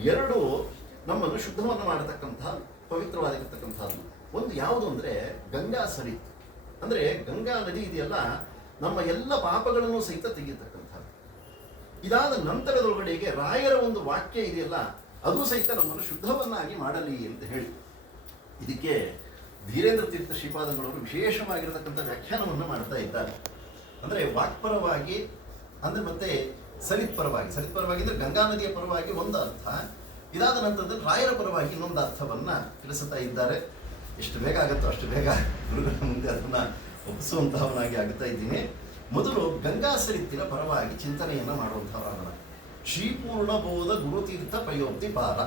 2 ನಮ್ಮನ್ನು ಶುದ್ಧವನ್ನು ಮಾಡತಕ್ಕಂತಹ ಪವಿತ್ರವಾಗಿರ್ತಕ್ಕಂಥದ್ದು. ಒಂದು ಯಾವುದು ಅಂದರೆ ಗಂಗಾ ಸರಿತ್, ಅಂದರೆ ಗಂಗಾ ನದಿ ಇದೆಯಲ್ಲ, ನಮ್ಮ ಎಲ್ಲ ಪಾಪಗಳನ್ನು ಸಹಿತ ತೆಗೆಯತಕ್ಕಂಥದ್ದು. ಇದಾದ ನಂತರದೊಳಗಡೆಗೆ ರಾಯರ ಒಂದು ವಾಕ್ಯ ಇದೆಯಲ್ಲ, ಅದು ಸಹಿತ ನಮ್ಮನ್ನು ಶುದ್ಧವನ್ನಾಗಿ ಮಾಡಲಿ ಅಂತ ಹೇಳಿ ಇದಕ್ಕೆ ಧೀರೇಂದ್ರ ತೀರ್ಥ ಶ್ರೀಪಾದಂಗಳವರು ವಿಶೇಷವಾಗಿರತಕ್ಕಂಥ ವ್ಯಾಖ್ಯಾನವನ್ನು ಮಾಡ್ತಾ ಇದ್ದಾರೆ. ಅಂದರೆ ವಾಕ್ಪರವಾಗಿ ಅಂದರೆ ಮತ್ತೆ ಸರಿತ್ ಪರವಾಗಿ ಅಂದರೆ ಗಂಗಾ ನದಿಯ ಪರವಾಗಿ ಒಂದು ಅರ್ಥ, ಇದಾದ ನಂತರದಲ್ಲಿ ರಾಯರ ಪರವಾಗಿ ಇನ್ನೊಂದು ಅರ್ಥವನ್ನು ತಿಳಿಸುತ್ತಾ ಇದ್ದಾರೆ. ಎಷ್ಟು ಬೇಗ ಆಗುತ್ತೋ ಅಷ್ಟು ಬೇಗ ಗುರುಗಳ ಮುಂದೆ ಅದನ್ನು ಒಪ್ಪಿಸುವಂತಹವನಾಗಿ ಆಗ್ತಾ ಇದ್ದೀನಿ. ಮೊದಲು ಗಂಗಾ ಸರಿತ್ತಿನ ಪರವಾಗಿ ಚಿಂತನೆಯನ್ನು ಮಾಡುವಂಥವರಾಗೋಣ. ಶ್ರೀಪೂರ್ಣ ಬೋಧ ಗುರುತೀರ್ಥ ಪಯೋಕ್ತಿಪಾರ.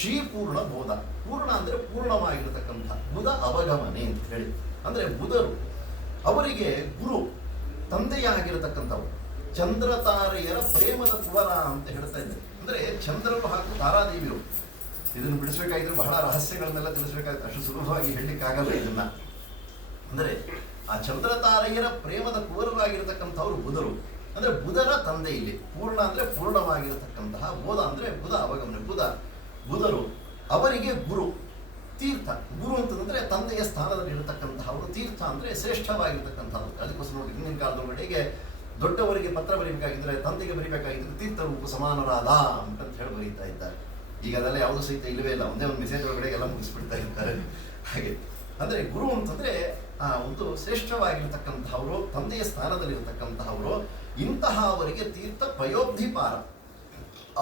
ಶ್ರೀಪೂರ್ಣ ಬೋಧ, ಪೂರ್ಣ ಅಂದರೆ ಪೂರ್ಣವಾಗಿರತಕ್ಕಂಥ, ಬುಧ ಅವಗಮನೆ ಅಂತ ಹೇಳಿ. ಅಂದರೆ ಬುಧರು ಅವರಿಗೆ ಗುರು ತಂದೆಯಾಗಿರತಕ್ಕಂಥವ್ರು, ಚಂದ್ರ ತಾರೆಯರ ಪ್ರೇಮದ ಕುವರ ಅಂತ ಹೇಳ್ತಾ ಇದ್ದಾರೆ. ಅಂದರೆ ಚಂದ್ರರು ಹಾಗೂ ತಾರಾದೇವಿಯರು, ಇದನ್ನು ಬಿಡಿಸ್ಬೇಕಾಗಿದ್ರೆ ಬಹಳ ರಹಸ್ಯಗಳನ್ನೆಲ್ಲ ತಿಳಿಸ್ಬೇಕಾಗುತ್ತೆ, ಅಷ್ಟು ಸುಲಭವಾಗಿ ಹೇಳಲಿಕ್ಕಾಗಲ್ಲ ಇದನ್ನ. ಅಂದರೆ ಆ ಚಂದ್ರ ತಾರೆಯರ ಪ್ರೇಮದ ಕುವರರಾಗಿರತಕ್ಕಂಥವ್ರು ಬುಧರು. ಅಂದರೆ ಬುಧರ ತಂದೆ ಇಲ್ಲಿ. ಪೂರ್ಣ ಅಂದರೆ ಪೂರ್ಣವಾಗಿರತಕ್ಕಂತಹ, ಬೋಧ ಅಂದರೆ ಬುಧ ಅವಗಮನೆ, ಬುಧರು ಅವರಿಗೆ ಗುರು. ತೀರ್ಥ, ಗುರು ಅಂತಂದ್ರೆ ತಂದೆಯ ಸ್ಥಾನದಲ್ಲಿ ಇರತಕ್ಕಂತಹ ಅವರು. ತೀರ್ಥ ಅಂದರೆ ಶ್ರೇಷ್ಠವಾಗಿರ್ತಕ್ಕಂಥದ್ದು. ಅದಕ್ಕೋಸ್ಕರ ನೋಡಿ ಹಿಂದಿನ ಕಾಲದೊಳಗಡೆಗೆ ದೊಡ್ಡವರಿಗೆ ಪತ್ರ ಬರೀಬೇಕಾಗಿದ್ರೆ, ತಂದೆಗೆ ಬರೀಬೇಕಾಗಿದ್ರೆ ತೀರ್ಥರೂಪ ಸಮಾನರಾದ ಅಂತ ಹೇಳಿ ಬರೀತಾ ಇದ್ದಾರೆ. ಈಗ ಅದೆಲ್ಲ ಯಾವುದೂ ಸಹಿತ ಇಲ್ಲವೇ ಇಲ್ಲ, ಒಂದೇ ಒಂದು ಮೆಸೇಜ್ ಒಳಗಡೆ ಎಲ್ಲ ಮುಗಿಸ್ಬಿಡ್ತಾ ಇರ್ತಾರೆ. ಹಾಗೆ ಅಂದರೆ ಗುರು ಅಂತಂದರೆ ಆ ಒಂದು ಶ್ರೇಷ್ಠವಾಗಿರ್ತಕ್ಕಂಥವರು, ತಂದೆಯ ಸ್ಥಾನದಲ್ಲಿರತಕ್ಕಂತಹವರು. ಇಂತಹವರಿಗೆ ತೀರ್ಥ ಪಯೋಬ್ಧಿಪಾರ,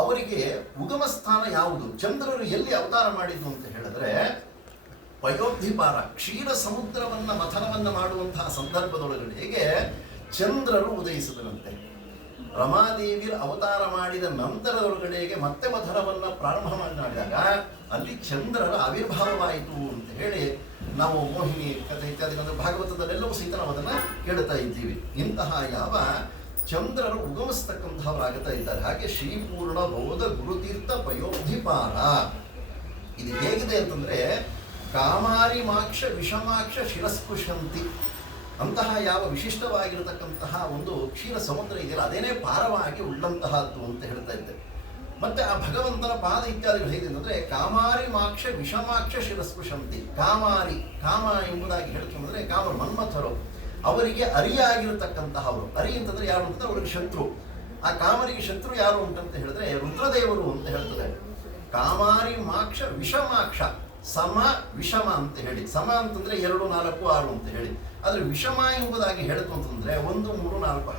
ಅವರಿಗೆ ಉಗಮ ಸ್ಥಾನ ಯಾವುದು? ಚಂದ್ರರು ಎಲ್ಲಿ ಅವತಾರ ಮಾಡಿದ್ದು ಅಂತ ಹೇಳಿದ್ರೆ ಪಯೋಬ್ಧಿಪಾರ, ಕ್ಷೀರ ಸಮುದ್ರವನ್ನ ಮಥನವನ್ನ ಮಾಡುವಂತಹ ಸಂದರ್ಭದೊಳಗಡೆಗೆ ಚಂದ್ರರು ಉದಯಿಸಿದರಂತೆ. ರಮಾದೇವಿಯ ಅವತಾರ ಮಾಡಿದ ನಂತರದೊಳಗಡೆಗೆ ಮತ್ತೆ ಮಥನವನ್ನ ಪ್ರಾರಂಭ ಮಾಡಿದಾಗ ಅಲ್ಲಿ ಚಂದ್ರರ ಆವಿರ್ಭಾವವಾಯಿತು ಅಂತ ಹೇಳಿ ನಾವು ಮೋಹಿನಿ ಕಥೆ ಇತ್ಯಾದಿ ಭಾಗವತದಲ್ಲೆಲ್ಲವೂ ಸಹಿತ ನಾವು ಅದನ್ನ ಕೇಳ್ತಾ ಇದ್ದೀವಿ. ಇಂತಹ ಯಾವ ಚಂದ್ರರು ಉಗಮಿಸ್ತಕ್ಕಂಥವರಾಗುತ್ತಾ ಇದ್ದಾರೆ. ಹಾಗೆ ಶ್ರೀಪೂರ್ಣ ಬೋಧ ಗುರುತೀರ್ಥ ಪಯೋಬ್ಧಿಪಾರ ಇದು ಹೇಗಿದೆ ಅಂತಂದ್ರೆ ಕಾಮಾರಿ ಮಾಕ್ಷ ವಿಷಮಾಕ್ಷ ಶಿರಸ್ಪೃಶಂತಿ, ಅಂತಹ ಯಾವ ವಿಶಿಷ್ಟವಾಗಿರತಕ್ಕಂತಹ ಒಂದು ಕ್ಷೀರ ಸಮುದ್ರ ಇದೆಯಲ್ಲ ಅದೇನೇ ಪಾರವಾಗಿ ಉಳ್ಳಂತಹದ್ದು ಅಂತ ಹೇಳ್ತಾ ಇದ್ದೇವೆ. ಮತ್ತೆ ಆ ಭಗವಂತನ ಪಾದ ಇತ್ಯಾದಿಗಳು ಹೇಗಿದೆ ಅಂದರೆ ಕಾಮಾರಿ ಮಾಕ್ಷ ವಿಷಮಾಕ್ಷ ಶಿರಸ್ಪೃಶಂತಿ. ಕಾಮಾರಿ, ಕಾಮ ಎಂಬುದಾಗಿ ಹೇಳ್ಕೊಂಡ್ರೆ ಕಾಮ ಮನ್ಮಥರು, ಅವರಿಗೆ ಅರಿಯಾಗಿರತಕ್ಕಂತಹವರು. ಅರಿ ಅಂತಂದ್ರೆ ಯಾರು ಅಂತಂದ್ರೆ ಅವರಿಗೆ ಶತ್ರು. ಆ ಕಾಮರಿಗೆ ಶತ್ರು ಯಾರು ಉಂಟಂತ ಹೇಳಿದ್ರೆ ರುದ್ರದೇವರು ಅಂತ ಹೇಳ್ತಾರೆ. ಕಾಮಾರಿ ಮಾಕ್ಷ ವಿಷಮಾಕ್ಷ, ಸಮ ವಿಷಮ ಅಂತ ಹೇಳಿ. ಸಮ ಅಂತಂದ್ರೆ 2, 4, 6 ಅಂತ ಹೇಳಿ. ಆದ್ರೆ ವಿಷಮ ಎಂಬುದಾಗಿ ಹೇಳ್ತು ಅಂತಂದ್ರೆ 1, 3, 4,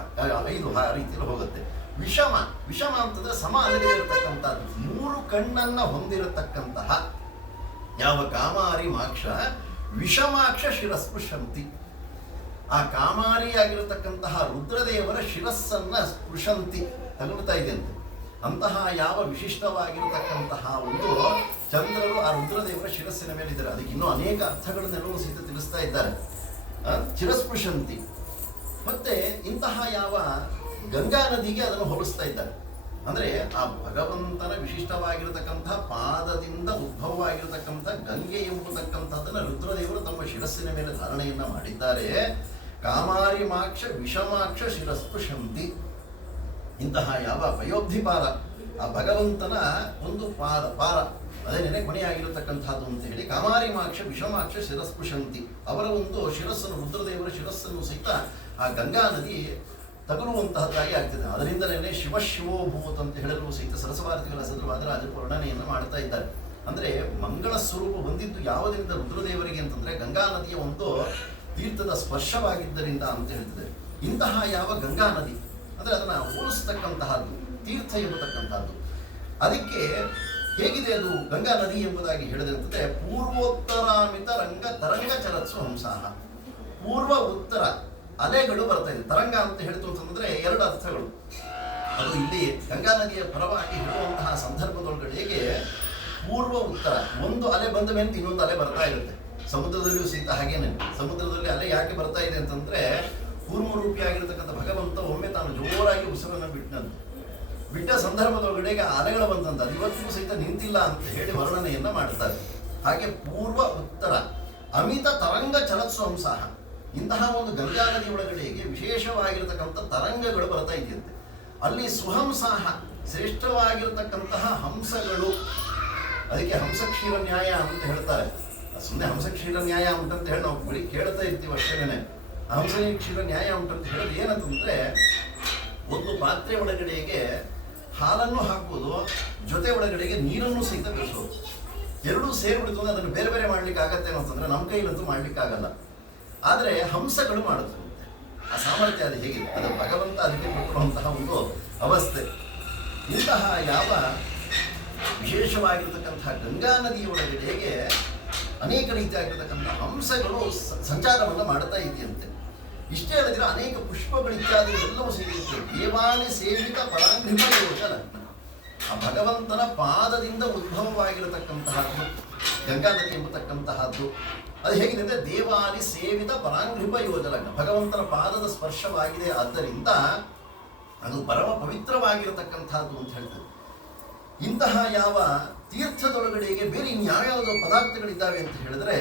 5 ಆ ರೀತಿಯಲ್ಲಿ ಹೋಗುತ್ತೆ. ವಿಷಮ, ವಿಷಮ ಅಂತಂದ್ರೆ ಸಮ ಅಲ್ಲದೆ ಇರತಕ್ಕಂಥದ್ದು, 3 ಕಣ್ಣನ್ನ ಹೊಂದಿರತಕ್ಕಂತಹ ಯಾವ ಕಾಮಾರಿ ಮಾಕ್ಷ ವಿಷಮಾಕ್ಷ ಶಿರಸ್ಪೃಶಂತಿ. ಆ ಕಾಮಾರಿಯಾಗಿರತಕ್ಕಂತಹ ರುದ್ರದೇವರ ಶಿರಸ್ಸನ್ನ ಸ್ಪೃಶಂತಿ, ತಗುಲ್ತಾ ಇದೆ ಅಂತೆ. ಅಂತಹ ಯಾವ ವಿಶಿಷ್ಟವಾಗಿರತಕ್ಕಂತಹ ಒಂದು ಚಂದ್ರರು ಆ ರುದ್ರದೇವರ ಶಿರಸ್ಸಿನ ಮೇಲೆ ಇದ್ದಾರೆ. ಅದಕ್ಕೆ ಇನ್ನೂ ಅನೇಕ ಅರ್ಥಗಳನ್ನೆಲ್ಲವೂ ಸಹಿತ ತಿಳಿಸ್ತಾ ಇದ್ದಾರೆ. ಚಿರಸ್ಪೃಶಂತಿ. ಮತ್ತೆ ಇಂತಹ ಯಾವ ಗಂಗಾ ನದಿಗೆ ಅದನ್ನು ಹೋಲಿಸ್ತಾ ಇದ್ದಾರೆ. ಅಂದ್ರೆ ಆ ಭಗವಂತನ ವಿಶಿಷ್ಟವಾಗಿರತಕ್ಕಂಥ ಪಾದದಿಂದ ಉದ್ಭವವಾಗಿರತಕ್ಕಂಥ ಗಂಗೆ ಎಂಬತಕ್ಕಂಥದ್ದನ್ನು ರುದ್ರದೇವರು ತಮ್ಮ ಶಿರಸ್ಸಿನ ಮೇಲೆ ಧಾರಣೆಯನ್ನ ಮಾಡಿದ್ದಾರೆ. ಕಾಮಾರಿ ಮಾಕ್ಷ ವಿಷಮಾಕ್ಷ ಶಿರಸ್ಪೃಶಂತಿ. ಇಂತಹ ಯಾವ ಪಯೋಬ್ಧಿಪಾರ, ಆ ಭಗವಂತನ ಒಂದು ಪಾರ ಅದೇನೇ ಕೊನೆಯಾಗಿರತಕ್ಕಂಥದ್ದು ಅಂತ ಹೇಳಿ ಕಾಮಾರಿ ಮಾಕ್ಷ ವಿಷಮಾಕ್ಷ ಶಿರಸ್ಪೃಶಂತಿ. ಅವರ ಒಂದು ಶಿರಸ್ಸನ್ನು, ರುದ್ರದೇವರ ಶಿರಸ್ಸನ್ನು ಸಹಿತ ಆ ಗಂಗಾ ನದಿ ತಗುಲುವಂತಹದ್ದಾಗಿ ಆಗ್ತದೆ. ಅದರಿಂದಲೇ ಶಿವಶಿವೋಭೂತ್ ಅಂತ ಹೇಳಲು ಸಹಿತ ಸರಸಭಾರತಿಗಳ ವಾದರಾಜ ವರ್ಣನೆಯನ್ನು ಮಾಡ್ತಾ ಇದ್ದಾರೆ. ಅಂದ್ರೆ ಮಂಗಳ ಸ್ವರೂಪ ಹೊಂದಿದ್ದು ಯಾವುದರಿಂದ ರುದ್ರದೇವರಿಗೆ ಅಂತಂದ್ರೆ ಗಂಗಾ ನದಿಯ ಒಂದು ತೀರ್ಥದ ಸ್ಪರ್ಶವಾಗಿದ್ದರಿಂದ ಅಂತ ಹೇಳ್ತದೆ. ಇಂತಹ ಯಾವ ಗಂಗಾ ನದಿ ಅಂದ್ರೆ ಅದನ್ನ ಹೋಲಿಸ್ತಕ್ಕಂತಹದ್ದು ತೀರ್ಥ ಎಂಬತಕ್ಕಂಥದ್ದು. ಅದಕ್ಕೆ ಹೇಗಿದೆ ಅದು ಗಂಗಾ ನದಿ ಎಂಬುದಾಗಿ ಹೇಳಿದಂತೆ ಪೂರ್ವೋತ್ತರಾಮಿತ ರಂಗ ತರಂಗ ಚಲತ್ಸು ಹಂಸಾಹ. ಪೂರ್ವ ಉತ್ತರ ಅಲೆಗಳು ಬರ್ತಾ ಇದೆ. ತರಂಗ ಅಂತ ಹೇಳ್ತು ಅಂತಂದ್ರೆ 2 ಅರ್ಥಗಳು. ಅದು ಇಲ್ಲಿ ಗಂಗಾ ನದಿಯ ಪರವಾಗಿ ಹೇಳುವಂತಹ ಸಂದರ್ಭದೊಳಗಡೆಗೆ ಪೂರ್ವ ಉತ್ತರ, ಒಂದು ಅಲೆ ಬಂದ ಮೇಲೆ ಇನ್ನೊಂದು ಅಲೆ ಬರ್ತಾ ಇರುತ್ತೆ. ಸಮುದ್ರದಲ್ಲಿಯೂ ಸಹಿತ ಹಾಗೇನೆ. ಸಮುದ್ರದಲ್ಲಿ ಅಲೆ ಯಾಕೆ ಬರ್ತಾ ಇದೆ ಅಂತಂದ್ರೆ ಕೂರ್ಮರೂಪಿಯಾಗಿರ್ತಕ್ಕಂಥ ಭಗವಂತ ಒಮ್ಮೆ ತಾನು ಜೋರಾಗಿ ಉಸಿರನ್ನು ಬಿಟ್ಟ ಸಂದರ್ಭದೊಳಗಡೆಗೆ ಅಲೆಗಳು ಬಂದಂತ ಅದು ಇವತ್ತಿಗೂ ಸಹಿತ ನಿಂತಿಲ್ಲ ಅಂತ ಹೇಳಿ ವರ್ಣನೆಯನ್ನ ಮಾಡ್ತಾರೆ. ಹಾಗೆ ಪೂರ್ವ ಉತ್ತರ ಅಮಿತ ತರಂಗ ಚಲತ್ಸು ಹಂಸಾಹ. ಇಂತಹ ಒಂದು ಗಂಗಾ ನದಿ ಒಳಗಡೆಗೆ ವಿಶೇಷವಾಗಿರತಕ್ಕಂಥ ತರಂಗಗಳು ಬರ್ತಾ ಇದೆಯಂತೆ. ಅಲ್ಲಿ ಸುಹಂಸಾಹ ಶ್ರೇಷ್ಠವಾಗಿರತಕ್ಕಂತಹ ಹಂಸಗಳು. ಅದಕ್ಕೆ ಹಂಸಕ್ಷೀರ ನ್ಯಾಯ ಅಂತ ಹೇಳ್ತಾರೆ. ಸುಮ್ಮನೆ ಹಂಸಕ್ಷೀರ ನ್ಯಾಯ ಉಂಟಂತ ಹೇಳಿ ನಾವು ಬರೀ ಕೇಳ್ತಾ ಇರ್ತೀವಿ ಅಷ್ಟೇನೆ. ಹಂಸಕ್ಷೀರ ನ್ಯಾಯ ಉಂಟಂತ ಹೇಳೋದು ಏನಂತಂದ್ರೆ ಒಂದು ಪಾತ್ರೆ ಒಳಗಡೆಗೆ ಹಾಲನ್ನು ಹಾಕುವುದು, ಜೊತೆ ಒಳಗಡೆಗೆ ನೀರನ್ನು ಸಹಿತ ಬೆಳೆಸೋದು. 2 ಸೇರಿಬಿಡ್ತು ಅಂದ್ರೆ ಅದನ್ನು ಬೇರೆ ಬೇರೆ ಮಾಡ್ಲಿಕ್ಕೆ ಆಗತ್ತೆ ಅಂತಂದ್ರೆ ನಮ್ಮ ಕೈಲಂತೂ ಮಾಡ್ಲಿಕ್ಕೆ ಆಗಲ್ಲ. ಆದರೆ ಹಂಸಗಳು ಮಾಡುತ್ತೆ. ಆ ಸಾಮರ್ಥ್ಯ ಅದು ಹೇಗಿದೆ, ಅದು ಭಗವಂತ ಅದಕ್ಕೆ ಕೊಟ್ಟಿರುವಂತಹ ಒಂದು ಅವಸ್ಥೆ. ಇಂತಹ ಯಾವ ವಿಶೇಷವಾಗಿರ್ತಕ್ಕಂತಹ ಗಂಗಾ ನದಿಯ ಒಳಗಡೆಗೆ ಅನೇಕ ರೀತಿಯಾಗಿರ್ತಕ್ಕಂಥ ಹಂಸಗಳು ಸಂಚಾರವನ್ನು ಮಾಡ್ತಾ ಇದೆಯಂತೆ. ಇಷ್ಟೇ ಅಲ್ಲದಿರ ಅನೇಕ ಪುಷ್ಪಗಳು ಇತ್ಯಾದಿ ಎಲ್ಲವೂ ಸೇರಿರುತ್ತೆ. ದೇವಾಲಿ ಸೇವಿತ ಪರಾಂಘ್ರಿಮ ಯೋಜನ. ಆ ಭಗವಂತನ ಪಾದದಿಂದ ಉದ್ಭವವಾಗಿರತಕ್ಕಂತಹದ್ದು ಗಂಗಾ ನದಿ ಎಂಬತಕ್ಕಂತಹದ್ದು. ಅದು ಹೇಗಿದೆ ಅಂದರೆ ದೇವಾಲಿ ಸೇವಿತ ಪರಾಂಘ್ರಿಪ ಯೋಜನ. ಭಗವಂತನ ಪಾದದ ಸ್ಪರ್ಶವಾಗಿದೆ, ಆದ್ದರಿಂದ ಅದು ಪರಮ ಪವಿತ್ರವಾಗಿರತಕ್ಕಂಥದ್ದು ಅಂತ ಹೇಳ್ತಾರೆ. ಇಂತಹ ಯಾವ ತೀರ್ಥದೊಳಗಡೆಗೆ ಬೇರೆ ಇನ್ಯಾವ್ಯಾವುದೋ ಪದಾರ್ಥಗಳಿದ್ದಾವೆ ಅಂತ ಹೇಳಿದ್ರೆ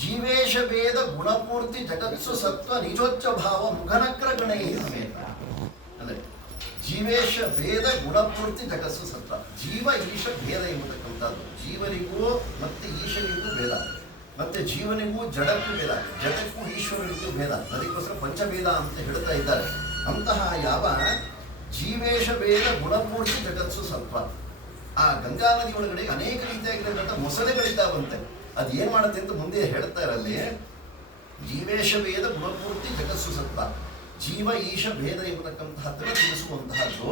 ಜೀವೇಶ ವೇದ ಗುಣಪೂರ್ತಿ ಜಗತ್ಸು ಸತ್ವ ನಿಜೋಚ್ಚ ಭಾವ ಮುಖನಕ್ರ ಗಣೈ ಸಮೇತ. ಅಂದರೆ ಜೀವೇಶ ಭೇದ ಗುಣಪೂರ್ತಿ ಜಗತ್ಸು ಸತ್ವ. ಜೀವ ಈಶ ಭೇದ ಎಂಬತಕ್ಕಂಥದ್ದು. ಜೀವನಿಗೂ ಮತ್ತೆ ಈಶನಿಗೂ ಭೇದ, ಮತ್ತೆ ಜೀವನಿಗೂ ಜಡಕ್ಕೂ ಭೇದ, ಜಡಕ್ಕೂ ಈಶ್ವರನಿಗೂ ಭೇದ. ಅದಕ್ಕೋಸ್ಕರ ಪಂಚಭೇದ ಅಂತ ಹೇಳ್ತಾ ಇದ್ದಾರೆ. ಅಂತಹ ಯಾವ ಜೀವೇಶ ವೇದ ಗುಣಪೂರ್ತಿ ಜಗತ್ಸು ಸತ್ವ. ಆ ಗಂಗಾ ನದಿ ಒಳಗಡೆ ಅನೇಕ ರೀತಿಯಾಗಿರ್ತಕ್ಕಂಥ ಮೊಸಳೆಗಳಿದ್ದಾವಂತೆ. ಅದು ಏನ್ ಮಾಡುತ್ತೆ ಅಂತ ಮುಂದೆ ಹೇಳ್ತಾರೆ ಅಲ್ಲಿ. ಜೀವೇಶ ವೇದ ಗುಣಪೂರ್ತಿ ಜಗತ್ಸು ಸತ್ವ, ಜೀವ ಈಶ ಭೇದ ಎಂಬತಕ್ಕಂತಹದ್ದನ್ನು ತಿಳಿಸುವಂತಹದ್ದು.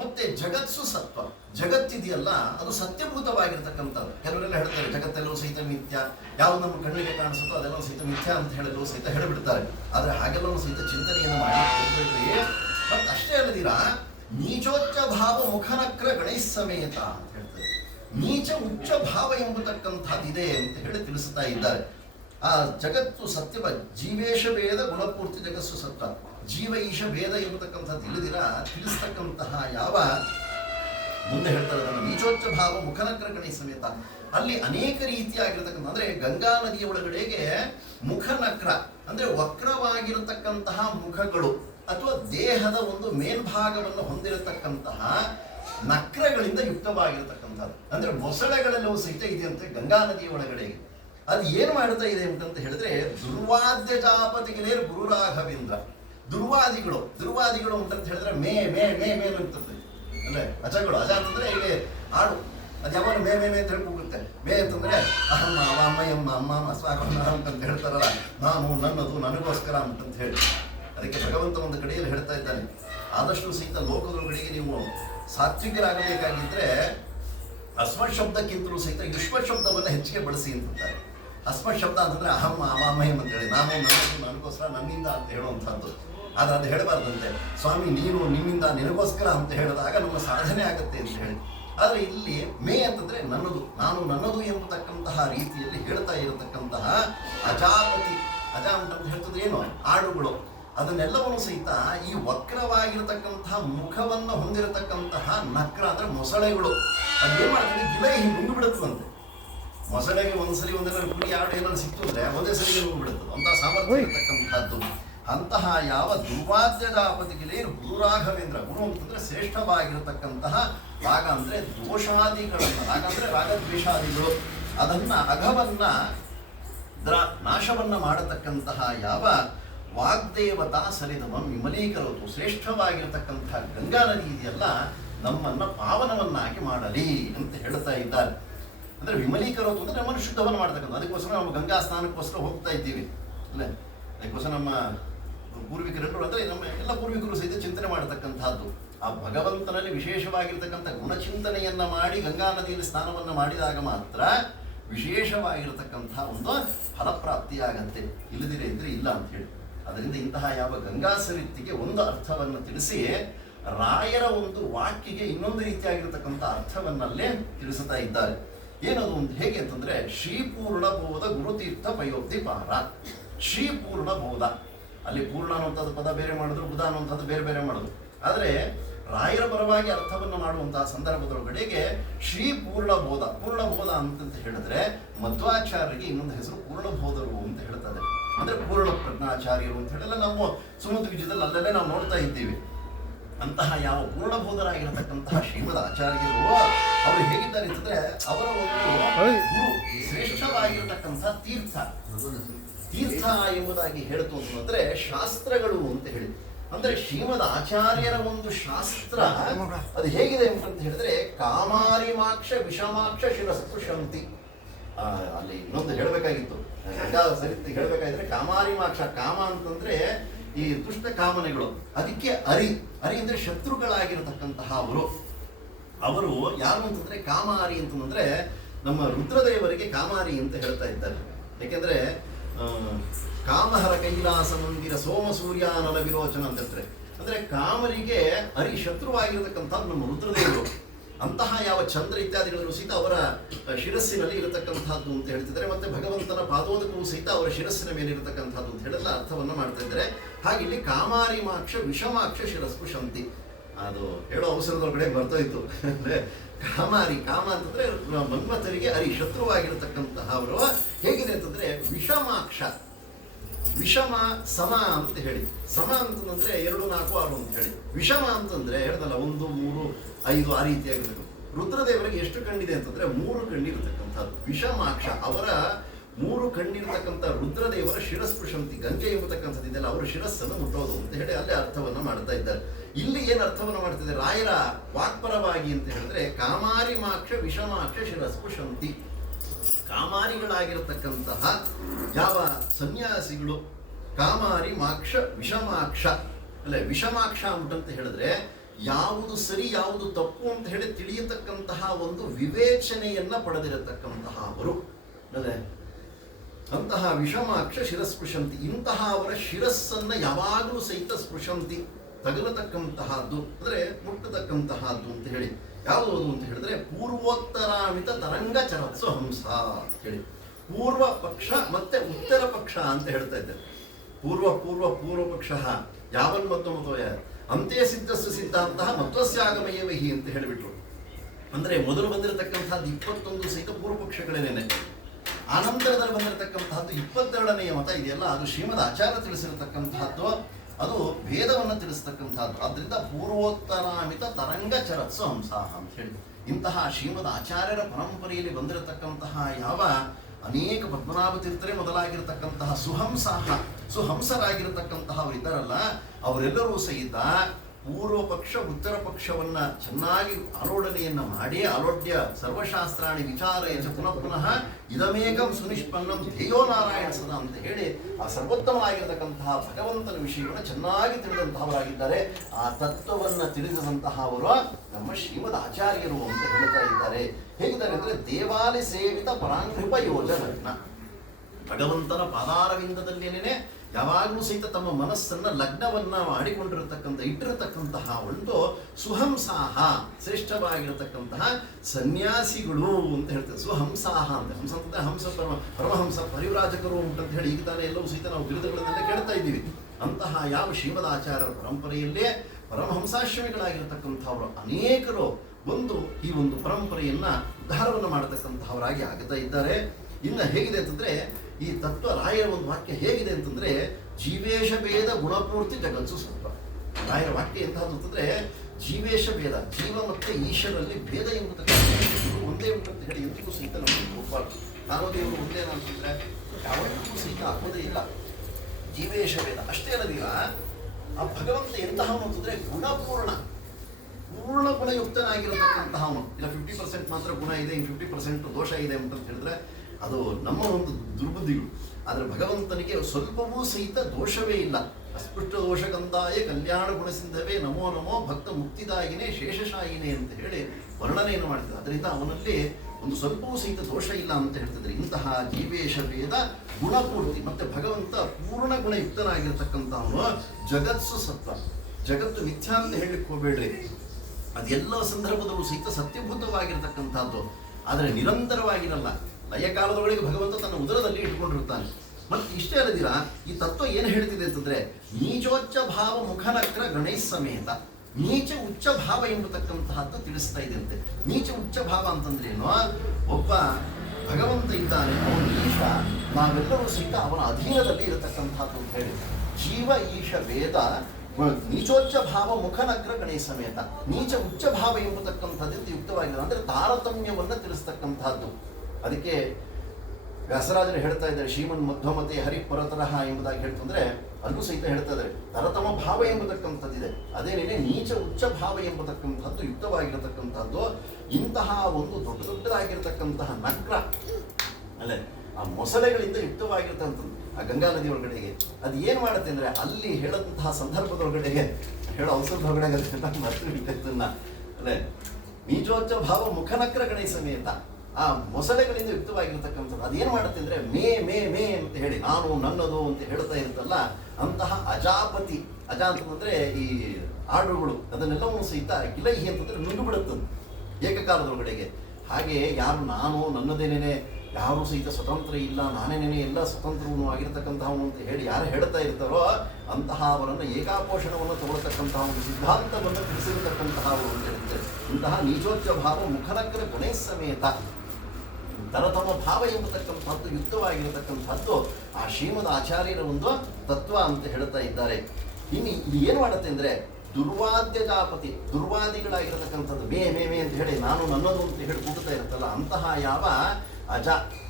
ಮತ್ತೆ ಜಗತ್ಸು ಸತ್ವ, ಜಗತ್ತಿದೆಯಲ್ಲ ಅದು ಸತ್ಯಭೂತವಾಗಿರ್ತಕ್ಕಂಥದ್ದು. ಕೆಲವರೆಲ್ಲ ಹೇಳ್ತಾರೆ ಜಗತ್ತೆಲ್ಲವೂ ಸಹಿತ ಮಿಥ್ಯ, ಯಾವುದು ನಮ್ಮ ಕಣ್ಣಿಗೆ ಕಾಣಿಸುತ್ತೋ ಅದೆಲ್ಲವೂ ಸಹಿತ ಮಿಥ್ಯ ಅಂತ ಹೇಳಲು ಸಹಿತ ಹೇಳಿಬಿಡ್ತಾರೆ. ಆದರೆ ಹಾಗೆಲ್ಲವೂ ಸಹಿತ ಚಿಂತನೆಯನ್ನು ಮಾಡಿ ಹೋಗ್ಬೇಡ್ರಿ. ಮತ್ತೆ ಅಷ್ಟೇ ಅಲ್ಲದಿರಾ ನೀಚೋಚ್ಚ ಭಾವ ಮುಖನಕ್ರ ಗಣೇಶ ಸಮೇತ ಅಂತ ಹೇಳ್ತಾರೆ. ನೀಚ ಉಚ್ಚ ಭಾವ ಎಂಬತಕ್ಕಂಥದ್ದಿದೆ ಅಂತ ಹೇಳಿ ತಿಳಿಸ್ತಾ ಇದ್ದಾರೆ. ಆ ಜಗತ್ತು ಸತ್ಯವ ಜೀವೇಶ ವೇದ ಗುಣಪೂರ್ತಿ ಜಗತ್ಸು ಸತ್ವ, ಜೀವ ಈಶ ವೇದ ಎಂಬತಕ್ಕಂಥದ್ದು ಇಲ್ಲದಿರ ತಿಳಿಸ್ತಕ್ಕಂತಹ ಯಾವ ಮುಂದೆ ಹೇಳ್ತಾರೆ ಅದನ್ನು ನೀಚೋಚ್ಚ ಭಾವ ಮುಖನಕ್ರ ಗಣೇಶ ಸಮೇತ. ಅಲ್ಲಿ ಅನೇಕ ರೀತಿಯಾಗಿರ್ತಕ್ಕಂಥ ಅಂದ್ರೆ ಗಂಗಾ ನದಿಯ ಒಳಗಡೆಗೆ ಮುಖನಕ್ರ ಅಂದ್ರೆ ವಕ್ರವಾಗಿರತಕ್ಕಂತಹ ಮುಖಗಳು ಅಥವಾ ದೇಹದ ಒಂದು ಮೇಲ್ಭಾಗವನ್ನು ಹೊಂದಿರತಕ್ಕಂತಹ ನಕ್ರಗಳಿಂದ ಯುಕ್ತವಾಗಿರತಕ್ಕಂಥದ್ದು. ಅಂದ್ರೆ ಮೊಸಳೆಗಳೆಲ್ಲವೂ ಸಹಿತ ಇದೆಯಂತೆ ಗಂಗಾ ನದಿಯ ಒಳಗಡೆಗೆ. ಅದು ಏನು ಮಾಡ್ತಾ ಇದೆ ಅಂತಂತ ಹೇಳಿದ್ರೆ ದುರ್ವಾದ್ಯ ಜಾಪತಿಗಳೇ ಗುರು ರಾಘವೇಂದ್ರ. ದುರ್ವಾದಿಗಳು ಅಂತಂತ ಹೇಳಿದ್ರೆ ಮೇ ಮೇ ಮೇ ಮೇ ಅಂತಂದ್ರೆ ಅಂದ್ರೆ ಅಜಗಳು. ಅಜ ಅಂತಂದ್ರೆ ಹೀಗೆ ಆಡು, ಅದು ಯಾವಾಗ ಮೇ ಮೇ ಮೇ ಅಂತ ಹೇಳಿ ಹೋಗುತ್ತೆ. ಮೇ ಅಂತಂದ್ರೆ ಅಹಮ್ಮ ಅಮ್ಮಯ್ಯಮ್ಮ ಅಮ್ಮ ಸ್ವಾಗಮ ಅಂತಂತ ಹೇಳ್ತಾರಲ್ಲ, ನಾನು ನನ್ನದು ನನಗೋಸ್ಕರ ಅಂತಂತ ಹೇಳಿ. ಅದಕ್ಕೆ ಭಗವಂತ ಒಂದು ಕಡೆಯಲ್ಲಿ ಹೇಳ್ತಾ ಇದ್ದಾನೆ, ಆದಷ್ಟು ಸಹಿತ ಲೋಕದೊಳಗಡೆಗೆ ನೀವು ಸಾತ್ವಿಕರಾಗಬೇಕಾಗಿದ್ರೆ ಅಸ್ಮತ್ ಶಬ್ದಕ್ಕಿಂತಲೂ ಸಹಿತ ಯುಷ್ಮ ಶಬ್ದವನ್ನು ಹೆಚ್ಚಿಗೆ ಬಳಸಿ ಅಂತಾರೆ. ಅಸ್ಮತ್ ಶಬ್ದ ಅಂತಂದ್ರೆ ಅಹಮ್ಮ ಅಮಾಮಯಂ ಅಂತ ಹೇಳಿ, ನಾನು ನನ್ನದು ನನಗೋಸ್ಕರ ನನ್ನಿಂದ ಅಂತ ಹೇಳುವಂಥದ್ದು. ಆದರೆ ಅದು ಹೇಳಬಾರ್ದಂತೆ, ಸ್ವಾಮಿ ನೀನು ನಿನ್ನಿಂದ ನಿನಗೋಸ್ಕರ ಅಂತ ಹೇಳಿದಾಗ ನಮ್ಮ ಸಾಧನೆ ಆಗುತ್ತೆ ಅಂತ ಹೇಳಿ. ಆದರೆ ಇಲ್ಲಿ ಮೇ ಅಂತಂದ್ರೆ ನನ್ನದು, ನಾನು ನನ್ನದು ಎಂಬತಕ್ಕಂತಹ ರೀತಿಯಲ್ಲಿ ಹೇಳ್ತಾ ಇರತಕ್ಕಂತಹ ಅಜಾಪತಿ. ಅಜ ಅಂತಂದು ಹೇಳ್ತದೆ ಏನು ಆಡುಗಳು, ಅದನ್ನೆಲ್ಲವನ್ನೂ ಸಹಿತ ಈ ವಕ್ರವಾಗಿರತಕ್ಕಂತಹ ಮುಖವನ್ನು ಹೊಂದಿರತಕ್ಕಂತಹ ನಕ್ರ ಅಂದ್ರೆ ಮೊಸಳೆಗಳು. ಅದೇನ್ ಮಾಡ್ತದೆ ಗಿಲ ಹಿಂಗೆ ನುಂಗಿಬಿಡುತ್ತದಂತೆ. ಮೊಸಳೆಗೆ ಒಂದ್ಸರಿ ಒಂದೇನಾದ್ರು ಕುಡಿ ಆಡು ಏನಾದ್ರು ಸಿಕ್ತು ಅಂದ್ರೆ ಒಂದೇ ಸರಿಗೆ ನುಂಗಿಬಿಡುತ್ತದೆ. ಅಂತಹ ಸಾಮರ್ಥ್ಯ ಇರತಕ್ಕಂಥದ್ದು. ಅಂತಹ ಯಾವ ದುರ್ವಾದ್ಯ ಜಾಪತಿಗೆ ಗುರುರಾಘವೇಂದ್ರ. ಗುರು ಅಂತಂದ್ರೆ ಶ್ರೇಷ್ಠವಾಗಿರತಕ್ಕಂತಹ ರಾಗ ಅಂದ್ರೆ ದೋಷಾದಿಗಳನ್ನ, ರಾಗ ಅಂದ್ರೆ ರಾಗದ್ವೇಷಾದಿಗಳು, ಅದನ್ನ ಅಘವನ್ನ ನಾಶವನ್ನ ಮಾಡತಕ್ಕಂತಹ ಯಾವ ವಾಗ್ದೇವತಾ ಸರಿದಮಂ ವಿಮಲೀಕರೋತು. ಶ್ರೇಷ್ಠವಾಗಿರತಕ್ಕಂತಹ ಗಂಗಾ ನದಿ ಇದೆಯಲ್ಲ ನಮ್ಮನ್ನ ಪಾವನವನ್ನಾಗಿ ಮಾಡಲಿ ಅಂತ ಹೇಳ್ತಾ ಇದ್ದಾರೆ. ಅಂದ್ರೆ ವಿಮಲೀಕರೋತು ಅಂದ್ರೆ ನಮ್ಮನ್ನು ಶುದ್ಧವನ್ನು ಮಾಡ್ತಕ್ಕಂಥ. ಅದಕ್ಕೋಸ್ಕರ ನಾವು ಗಂಗಾ ಸ್ನಾನಕ್ಕೋಸ್ಕರ ಹೋಗ್ತಾ ಇದ್ದೀವಿ ಅಲ್ಲೇ. ಅದಕ್ಕೋಸ್ಕರ ನಮ್ಮ ಪೂರ್ವಿಕರೆಲ್ಲರೂ ಅಂದ್ರೆ ನಮ್ಮ ಎಲ್ಲ ಪೂರ್ವಿಕರು ಸಹಿತ ಚಿಂತನೆ ಮಾಡತಕ್ಕಂಥದ್ದು ಆ ಭಗವಂತನಲ್ಲಿ ವಿಶೇಷವಾಗಿರ್ತಕ್ಕಂಥ ಗುಣಚಿಂತನೆಯನ್ನ ಮಾಡಿ ಗಂಗಾ ನದಿಯಲ್ಲಿ ಸ್ನಾನವನ್ನ ಮಾಡಿದಾಗ ಮಾತ್ರ ವಿಶೇಷವಾಗಿರತಕ್ಕಂತಹ ಒಂದು ಫಲಪ್ರಾಪ್ತಿಯಾಗತ್ತೆ. ಇಲ್ಲದಿರೇ ಇದ್ರೆ ಇಲ್ಲ ಅಂತ ಹೇಳಿ. ಅದರಿಂದ ಇಂತಹ ಯಾವ ಗಂಗಾ ಸರಿತ್ತಿಗೆ ಒಂದು ಅರ್ಥವನ್ನು ತಿಳಿಸಿ ರಾಯರ ಒಂದು ವಾಕ್ಯಗೆ ಇನ್ನೊಂದು ರೀತಿಯಾಗಿರತಕ್ಕಂಥ ಅರ್ಥವನ್ನಲ್ಲೇ ತಿಳಿಸುತ್ತಾ ಇದ್ದಾರೆ. ಏನದು ಅಂತ ಹೇಗೆ ಅಂತಂದ್ರೆ ಶ್ರೀಪೂರ್ಣ ಬೋಧ ಗುರುತೀರ್ಥ ಪಯೋಕ್ತಿ ಪಾರ. ಶ್ರೀಪೂರ್ಣ ಬೋಧ, ಅಲ್ಲಿ ಪೂರ್ಣ ಅನ್ನುವಂಥದ್ದು ಪದ ಬೇರೆ ಮಾಡಿದ್ರು, ಬುಧ ಅನ್ನುವಂಥದ್ದು ಬೇರೆ ಬೇರೆ ಮಾಡಿದ್ರು. ಆದರೆ ರಾಯರ ಪರವಾಗಿ ಅರ್ಥವನ್ನು ಮಾಡುವಂತಹ ಸಂದರ್ಭದೊಳಗಡೆಗೆ ಶ್ರೀಪೂರ್ಣ ಬೋಧ. ಪೂರ್ಣಬೋಧ ಅಂತಂತ ಹೇಳಿದ್ರೆ ಮಧ್ವಾಚಾರ್ಯರಿಗೆ ಇನ್ನೊಂದು ಹೆಸರು ಪೂರ್ಣಬೋಧರು ಅಂತ ಹೇಳ್ತದೆ. ಅಂದ್ರೆ ಪೂರ್ಣ ಪ್ರಜ್ಞಾಚಾರ್ಯರು ಅಂತ ಹೇಳೆಲ್ಲ ನಾವು ಸುಮಂತ ವಿಜಯದಲ್ಲಿ ಅಲ್ಲಲ್ಲೇ ನಾವು ನೋಡ್ತಾ ಇದ್ದೀವಿ. ಅಂತಹ ಯಾವ ಪೂರ್ಣಬೋಧರಾಗಿರತಕ್ಕಂತಹ ಶ್ರೀಮದ್ ಆಚಾರ್ಯರು ಅವರು ಹೇಗಿದ್ದಾರೆ ಅಂತಂದ್ರೆ ಅವರ ಒಂದು ಗುರು ಶ್ರೇಷ್ಠವಾಗಿರತಕ್ಕಂತಹ ತೀರ್ಥ ಎಂಬುದಾಗಿ ಹೇಳ್ತು ಅಂತಂದ್ರೆ ಶಾಸ್ತ್ರಗಳು ಅಂತ ಹೇಳಿ. ಅಂದ್ರೆ ಶ್ರೀಮದ್ ಆಚಾರ್ಯರ ಒಂದು ಶಾಸ್ತ್ರ ಅದು ಹೇಗಿದೆ ಅಂತ ಹೇಳಿದ್ರೆ ಕಾಮಾರಿಮಾಕ್ಷ ವಿಷಮಾಕ್ಷ ಶಿರಸ್ಪೃಶಂತಿ. ಅಲ್ಲಿ ಇನ್ನೊಂದು ಹೇಳಬೇಕಾಗಿತ್ತು, ಸರಿತಿ ಹೇಳಬೇಕಾಗಿದ್ರೆ ಕಾಮಾರಿಮಾಕ್ಷ. ಕಾಮ ಅಂತಂದ್ರೆ ಈ ದುಷ್ಟ ಕಾಮನೆಗಳು, ಅದಕ್ಕೆ ಅರಿ ಅಂದ್ರೆ ಶತ್ರುಗಳಾಗಿರತಕ್ಕಂತಹ ಅವರು ಯಾರು ಅಂತಂದ್ರೆ ಕಾಮಾರಿ ಅಂತಂದ್ರೆ ನಮ್ಮ ರುದ್ರದೇವರಿಗೆ ಕಾಮಾರಿ ಅಂತ ಹೇಳ್ತಾ ಇದ್ದಾರೆ. ಯಾಕೆಂದ್ರೆ ಕಾಮಹರ ಕೈಲಾಸ ಮಂದಿರ ಸೋಮ ಸೂರ್ಯಾನಲ ವಿರೋಚನ ಅಂತ ಹೇಳ್ತಾರೆ. ಅಂದ್ರೆ ಕಾಮರಿಗೆ ಅರಿ ಶತ್ರುವಾಗಿರತಕ್ಕಂಥದ್ದು ನಮ್ಮ ರುದ್ರದೇವರು. ಅಂತಹ ಯಾವ ಚಂದ್ರ ಇತ್ಯಾದಿಗಳನ್ನು ಸಹಿತ ಅವರ ಶಿರಸ್ಸಿನಲ್ಲಿ ಇರತಕ್ಕಂಥದ್ದು ಅಂತ ಹೇಳ್ತಿದ್ದಾರೆ. ಮತ್ತೆ ಭಗವಂತನ ಪಾದೋದಕವು ಸಹಿತ ಅವರ ಶಿರಸ್ಸಿನ ಮೇಲೆ ಇರತಕ್ಕಂಥದ್ದು ಅಂತ ಹೇಳೆಲ್ಲ ಅರ್ಥವನ್ನ ಮಾಡ್ತಾ ಇದ್ದಾರೆ. ಹಾಗೆ ಇಲ್ಲಿ ಕಾಮಾರಿಮಾಕ್ಷ ವಿಷಮಾಕ್ಷ ಶಿರಸ್ಪೃಶಂತಿ ಅದು ಹೇಳೋ ಅವಸರದೊಳಗಡೆ ಬರ್ತೋಯ್ತು. ಅಂದ್ರೆ ಕಾಮ ಅಂತಂದ್ರೆ ಮನ್ಮಥರಿಗೆ ಅರಿ ಶತ್ರುವಾಗಿರತಕ್ಕಂತಹ ಅವರು ಹೇಗಿದೆ ಅಂತಂದ್ರೆ ವಿಷಮಾಕ್ಷ. ವಿಷಮ ಸಮ ಅಂತ ಹೇಳಿ, ಸಮ ಅಂತಂದ್ರೆ 2, 4, 6 ಅಂತ ಹೇಳಿ. ವಿಷಮ ಅಂತಂದ್ರೆ ಹೇಳ್ದಲ್ಲ 1, 3, 5 ಆ ರೀತಿಯಾಗಿರ್ಬೇಕು. ರುದ್ರದೇವರಿಗೆ ಎಷ್ಟು ಕಣ್ಣಿದೆ ಅಂತಂದ್ರೆ 3 ಕಣ್ಣಿರತಕ್ಕಂಥದ್ದು. ವಿಷಮಾಕ್ಷ ಅವರ 3 ಕಣ್ಣಿರ್ತಕ್ಕಂಥ ರುದ್ರದೇವರ ಶಿರಸ್ಪೃಶಂತಿ, ಗಂಗೆ ಎಂಬತಕ್ಕಂಥದ್ದು ಇದೆಯಲ್ಲ, ಅವರ ಶಿರಸ್ಸನ್ನು ಮುಟ್ಟೋದು ಅಂತ ಹೇಳಿ ಅಲ್ಲೇ ಅರ್ಥವನ್ನು ಮಾಡ್ತಾ ಇದ್ದಾರೆ. ಇಲ್ಲಿ ಏನು ಅರ್ಥವನ್ನು ಮಾಡ್ತಿದ್ದಾರೆ ರಾಯರ ವಾಕ್ಪರವಾಗಿ ಅಂತ ಹೇಳಿದ್ರೆ, ಕಾಮಾರಿ ಮಾಕ್ಷ ವಿಷಮಾಕ್ಷ ಶಿರಸ್ಪೃಶಂತಿ. ಕಾಮಾರಿಗಳಾಗಿರತಕ್ಕಂತಹ ಯಾವ ಸನ್ಯಾಸಿಗಳು ಕಾಮಾರಿ ಮಾಕ್ಷ ವಿಷಮಾಕ್ಷ ಅಲ್ಲೇ ವಿಷಮಾಕ್ಷ ಉಂಟಂತ ಹೇಳಿದ್ರೆ ಯಾವುದು ಸರಿ ಯಾವುದು ತಪ್ಪು ಅಂತ ಹೇಳಿ ತಿಳಿಯತಕ್ಕಂತಹ ಒಂದು ವಿವೇಚನೆಯನ್ನ ಪಡೆದಿರತಕ್ಕಂತಹ ಅವರು ಅಲ್ಲೇ ಅಂತಹ ವಿಷಮಾಕ್ಷ ಶಿರಸ್ಪೃಶಂತಿ. ಇಂತಹ ಅವರ ಶಿರಸ್ಸನ್ನ ಯಾವಾಗಲೂ ಸಹಿತ ಸ್ಪೃಶಂತಿ, ತಗಲತಕ್ಕಂತಹದ್ದು ಅಂದರೆ ಮುಟ್ಟತಕ್ಕಂತಹದ್ದು ಅಂತ ಹೇಳಿ ಯಾವುದು ಅಂತ ಹೇಳಿದ್ರೆ ಪೂರ್ವೋತ್ತರಾಮಿತ ತರಂಗ ಚರತ್ಸು ಹಂಸ ಅಂತ ಹೇಳಿ ಪೂರ್ವ ಪಕ್ಷ ಮತ್ತೆ ಉತ್ತರ ಪಕ್ಷ ಅಂತ ಹೇಳ್ತಾ ಇದ್ದಾರೆ. ಪೂರ್ವ ಪಕ್ಷ ಯಾವನ್ ಮತ್ತೊಮ್ಮತೋಯ ಅಂತೆ ಸಿದ್ಧಸ್ಸು ಸಿದ್ಧಾಂತ ಮತ್ವಸ್ಯಾಗಮಯವಹಿ ಅಂತ ಹೇಳಿಬಿಟ್ರು. ಅಂದ್ರೆ ಮೊದಲು ಬಂದಿರತಕ್ಕಂತಹದ್ದು 21 ಸಹಿತ ಪೂರ್ವ ಪಕ್ಷಗಳೇನೇನೆ, ಆನಂತರದಲ್ಲಿ ಬಂದಿರತಕ್ಕಂತಹದ್ದು 22ನೆಯ ಮತ ಇದೆಯಲ್ಲ, ಅದು ಶ್ರೀಮದ್ ಆಚಾರ್ಯ ತಿಳಿಸಿರತಕ್ಕಂತಹದ್ದು, ಅದು ಭೇದವನ್ನು ತಿಳಿಸ್ತಕ್ಕಂಥದ್ದು. ಅದರಿಂದ ಪೂರ್ವೋತ್ತರಾಮಿತ ತರಂಗ ಚರತ್ಸು ಹಂಸ ಅಂತ ಹೇಳಿ ಇಂತಹ ಶ್ರೀಮದ್ ಆಚಾರ್ಯರ ಪರಂಪರೆಯಲ್ಲಿ ಬಂದಿರತಕ್ಕಂತಹ ಯಾವ ಅನೇಕ ಪದ್ಮನಾಭ ತೀರ್ಥರೇ ಮೊದಲಾಗಿರತಕ್ಕಂತಹ ಸುಹಂಸರಾಗಿರತಕ್ಕಂತಹ ಅವರಿದ್ದಾರಲ್ಲ, ಅವರೆಲ್ಲರೂ ಸಹಿತ ಪೂರ್ವ ಪಕ್ಷ ಉತ್ತರ ಪಕ್ಷವನ್ನ ಚೆನ್ನಾಗಿ ಆಲೋಡನೆಯನ್ನ ಮಾಡಿ ಆಲೋಡ್ಯ ಸರ್ವಶಾಸ್ತ್ರಾಣಿ ವಿಚಾರಯ ಪುನಃ ಇದಮೇಕಂ ಸುನಿಷ್ಪನ್ನಂ ಧ್ಯೇಯೋ ನಾರಾಯಣ ಸದಾ ಅಂತ ಹೇಳಿ ಆ ಸರ್ವೋತ್ತಮವಾಗಿರತಕ್ಕಂತಹ ಭಗವಂತನ ವಿಷಯವನ್ನು ಚೆನ್ನಾಗಿ ತಿಳಿದಂತಹವರಾಗಿದ್ದಾರೆ. ಆ ತತ್ವವನ್ನು ತಿಳಿದಂತಹ ಅವರು ನಮ್ಮ ಶ್ರೀಮದ್ ಆಚಾರ್ಯರು ಅಂತ ಹೇಳ್ತಾ ಇದ್ದಾರೆ. ಹೇಗಿದ್ದಾರೆ ಅಂದ್ರೆ ದೇವಾಲಯ ಸೇವಿತ ಪರಾಂಗೃಪ ಯೋಜನ, ಭಗವಂತನ ಪಾದಾರವಿಂದದಲ್ಲೇನೆ ಯಾವಾಗಲೂ ಸಹಿತ ತಮ್ಮ ಮನಸ್ಸನ್ನ ಲಗ್ನವನ್ನ ಇಟ್ಟಿರತಕ್ಕಂತಹ ಒಂದು ಸುಹಂಸಾಹ ಶ್ರೇಷ್ಠವಾಗಿರತಕ್ಕಂತಹ ಸನ್ಯಾಸಿಗಳು ಅಂತ ಹೇಳ್ತಾರೆ. ಸುಹಂಸಾಹ ಅಂತ ಹಂಸ ಅಂತ ಹಂಸ ಪರಮಹಂಸ ಪರಿವ್ರಾಜಕರು ಉಂಟಂತ ಹೇಳಿ ಈಗ ತಾನೇ ಎಲ್ಲವೂ ಸಹಿತ ನಾವು ಬಿರುದುಗಳನ್ನೆಲ್ಲ ಕೇಳ್ತಾ ಇದ್ದೀವಿ. ಅಂತಹ ಯಾವ ಶ್ರೀಮದಾಚಾರ್ಯರ ಪರಂಪರೆಯಲ್ಲೇ ಪರಮಹಂಸಾಶ್ರಮಿಗಳಾಗಿರತಕ್ಕಂಥವರು ಅನೇಕರು ಈ ಒಂದು ಪರಂಪರೆಯನ್ನ ಉದ್ಧಾರವನ್ನು ಮಾಡತಕ್ಕಂತಹವರಾಗಿ ಆಗ್ತಾ ಇದ್ದಾರೆ. ಇನ್ನು ಹೇಗಿದೆ ಅಂತಂದ್ರೆ ಈ ತತ್ವ ರಾಯರ ಒಂದು ವಾಕ್ಯ ಹೇಗಿದೆ ಅಂತಂದ್ರೆ ಜೀವೇಶ ಭೇದ ಗುಣಪೂರ್ತಿ ಜಗತ್ಸು ಸತ್ವ. ರಾಯರ ವಾಕ್ಯ ಎಂತಹದ್ದು ಅಂತಂದ್ರೆ ಜೀವೇಶ ಭೇದ, ಜೀವ ಮತ್ತೆ ಈಶ್ವರಲ್ಲಿ ಭೇದ ಎಂಬತಕ್ಕಂಥ ಒಂದೇ ಉಂಟಂತ ಹೇಳಿ ಎಂದಿಗೂ ಸಹಿತ ನಮಗೆ ಹೋಗ್ಬಾರ್ದು. ನಾನು ದೇವರು ಒಂದೇನ ಅಂತಂದ್ರೆ ಯಾವತ್ತೂ ಸಹಿತ ಆಗೋದೇ ಇಲ್ಲ. ಜೀವೇಶ ಭೇದ ಅಷ್ಟೇ ಅಲ್ಲದಿಲ್ಲ, ಆ ಭಗವಂತ ಎಂತಹವನು ಅಂತಂದ್ರೆ ಪೂರ್ಣ ಗುಣಯುಕ್ತನಾಗಿರತಕ್ಕಂತಹವನು. ಇಲ್ಲ 50% ಮಾತ್ರ ಗುಣ ಇದೆ, ಇನ್ನು 50% ದೋಷ ಇದೆ ಅಂತ ಹೇಳಿದ್ರೆ ಅದು ನಮ್ಮ ಒಂದು ದುರ್ಬುದ್ಧಿಗಳು. ಆದರೆ ಭಗವಂತನಿಗೆ ಸ್ವಲ್ಪವೂ ಸಹಿತ ದೋಷವೇ ಇಲ್ಲ. ಅಸ್ಪೃಷ್ಟ ದೋಷಗಂಧಾಯ ಕಲ್ಯಾಣ ಗುಣಸಿಂಧವೇ ನಮೋ ನಮೋ ಭಕ್ತ ಮುಕ್ತಿದಾಗಿನೇ ಶೇಷಶಾಯಿನೇ ಅಂತ ಹೇಳಿ ವರ್ಣನೆಯನ್ನು ಮಾಡ್ತಿದ್ದ. ಅದರಿಂದ ಅವನಲ್ಲಿ ಒಂದು ಸ್ವಲ್ಪವೂ ಸಹಿತ ದೋಷ ಇಲ್ಲ ಅಂತ ಹೇಳ್ತಿದ್ರೆ ಇಂತಹ ಜೀವೇಶ ಭೇದ ಗುಣಪೂರ್ತಿ ಮತ್ತೆ ಭಗವಂತ ಪೂರ್ಣ ಗುಣಯುಕ್ತನಾಗಿರ್ತಕ್ಕಂಥವನು. ಜಗತ್ಸು ಸತ್ವ, ಜಗತ್ತು ಮಿಥ್ಯಾ ಅಂತ ಹೇಳಲಿಕ್ಕೆ ಹೋಗಬೇಡ್ರಿ, ಅದೆಲ್ಲ ಸಂದರ್ಭದಲ್ಲೂ ಸಹಿತ ಸತ್ಯಭೂತವಾಗಿರ್ತಕ್ಕಂಥದ್ದು. ಆದರೆ ನಿರಂತರವಾಗಿರಲ್ಲ, ಲಯಕಾಲದೊಳಗೆ ಭಗವಂತ ತನ್ನ ಉದರದಲ್ಲಿ ಇಟ್ಕೊಂಡಿರ್ತಾನೆ. ಮತ್ತೆ ಇಷ್ಟೇ ಅಲ್ಲದಿರ ಈ ತತ್ವ ಏನು ಹೇಳ್ತಿದೆ ಅಂತಂದ್ರೆ ನೀಚೋಚ್ಚ ಭಾವ ಮುಖನಕ್ರ ಗಣೇಶ್ ಸಮೇತ, ನೀಚ ಉಚ್ಚ ಭಾವ ಎಂಬತಕ್ಕಂತಹದ್ದು ತಿಳಿಸ್ತಾ ಇದೆ ಅಂತೆ. ನೀಚ ಉಚ್ಚ ಭಾವ ಅಂತಂದ್ರೆ ಏನು, ಒಬ್ಬ ಭಗವಂತ ಇದ್ದಾನೆ, ಅವನು ಈಶ, ನಾವೆಲ್ಲರೂ ಸಹಿತ ಅವನ ಅಧೀನದಲ್ಲಿ ಇರತಕ್ಕಂತಹದ್ದು ಅಂತ ಹೇಳಿ ಜೀವ ಈಶ ವೇದ ನೀಚೋಚ್ಚ ಭಾವ ಮುಖನಗ್ರ ಗಣೇಶ ಸಮೇತ, ನೀಚ ಉಚ್ಚ ಭಾವ ಎಂಬತಕ್ಕಂಥದ್ದು ಯುಕ್ತವಾಗಿದೆ. ಅಂದ್ರೆ ತಾರತಮ್ಯವನ್ನು ತಿಳಿಸ್ತಕ್ಕಂಥದ್ದು. ಅದಕ್ಕೆ ವ್ಯಾಸರಾಜರು ಹೇಳ್ತಾ ಇದ್ದಾರೆ ಶ್ರೀಮನ್ ಮಧ್ವಮತೆ ಹರಿಪರತರಹ ಎಂಬುದಾಗಿ ಹೇಳ್ತಂದ್ರೆ ಅಲ್ಲೂ ಸಹಿತ ಹೇಳ್ತಾ ಇದ್ದಾರೆ ತರತಮ ಭಾವ ಎಂಬತಕ್ಕಂಥದ್ದಿದೆ. ಅದೇನೇನೆ ನೀಚ ಉಚ್ಚ ಭಾವ ಎಂಬತಕ್ಕಂಥದ್ದು ಯುಕ್ತವಾಗಿರತಕ್ಕಂಥದ್ದು. ಇಂತಹ ಒಂದು ದೊಡ್ಡದಾಗಿರ್ತಕ್ಕಂತಹ ನಗ್ರ ಅಲ್ಲೇ ಆ ಮೊಸಳೆಗಳಿಂದ ಯುಕ್ತವಾಗಿರ್ತಕ್ಕಂಥದ್ದು ಆ ಗಂಗಾ ನದಿ ಒಳಗಡೆಗೆ ಅದು ಏನು ಮಾಡುತ್ತೆ ಅಂದ್ರೆ ಅಲ್ಲಿ ಹೇಳಂತಹ ಸಂದರ್ಭದೊಳಗಡೆಗೆ ಹೇಳೋ ಅವಸರದೊಳಗಡೆ ಅದನ್ನ ಅಲ್ಲೇ ನೀಚೋಚ್ಚ ಭಾವ ಮುಖನಕ್ರ ಗಣೇಶ ಸಮೇತ ಆ ಮೊಸಳೆಗಳಿಂದ ಯುಕ್ತವಾಗಿರ್ತಕ್ಕಂಥದ್ದು. ಅದೇನು ಮಾಡುತ್ತೆ ಅಂದ್ರೆ ಮೇ ಮೇ ಮೇ ಅಂತ ಹೇಳಿ ನಾನು ನನ್ನದು ಅಂತ ಹೇಳ್ತಾ ಇರುತ್ತಲ್ಲ, ಅಂತಹ ಅಜಾಪತಿ, ಅಜ ಅಂತಂದ್ರೆ ಈ ಆಡುಗಳು, ಅದನ್ನೆಲ್ಲವೂ ಸಹಿತ ಗಿಲಹಿ ಅಂತಂದ್ರೆ ನುಂಗು ಬಿಡುತ್ತದೆ ಏಕಕಾಲದೊಳಗಡೆಗೆ. ಹಾಗೆ ಯಾರು ನಾನು ನನ್ನದೇನೇನೆ ಯಾರು ಸಹಿತ ಸ್ವತಂತ್ರ ಇಲ್ಲ, ನಾನೇನೇನೆ ಎಲ್ಲ ಸ್ವತಂತ್ರವೂ ಆಗಿರ್ತಕ್ಕಂಥವನು ಅಂತ ಹೇಳಿ ಯಾರು ಹೇಳ್ತಾ ಇರ್ತಾರೋ ಅಂತಹ ಅವರನ್ನು ಏಕಾಪೋಷಣವನ್ನು ತಗೊಳ್ತಕ್ಕಂತಹ ಒಂದು ಸಿದ್ಧಾಂತವನ್ನು ತಿಳಿಸಿರತಕ್ಕಂತಹ ಅವರು ಅಂತ ಹೇಳ್ತಾರೆ. ಇಂತಹ ನೀಚೋಚ್ಚ ಭಾವ ಮುಖನಗ್ರ ಗುಣೇಶ ಸಮೇತ ತರತಮ ಭಾವ ಎಂಬತಕ್ಕಂಥದ್ದು ಯುಕ್ತವಾಗಿರತಕ್ಕಂಥದ್ದು ಆ ಶ್ರೀಮದ್ ಆಚಾರ್ಯರ ಒಂದು ತತ್ವ ಅಂತ ಹೇಳ್ತಾ ಇದ್ದಾರೆ. ಇನ್ನು ಇದು ಏನು ಮಾಡುತ್ತೆ ಅಂದರೆ ದುರ್ವಾದ್ಯ ಜಾಪತಿ, ದುರ್ವಾದಿಗಳಾಗಿರತಕ್ಕಂಥದ್ದು ಮೇ ಮೇ ಮೇ ಅಂತ ಹೇಳಿ ನಾನು ನನ್ನದು ಅಂತ ಹೇಳಿ ಕೂಗುತ್ತಾ ಇರುತ್ತಲ್ಲ, ಅಂತಹ ಯಾವ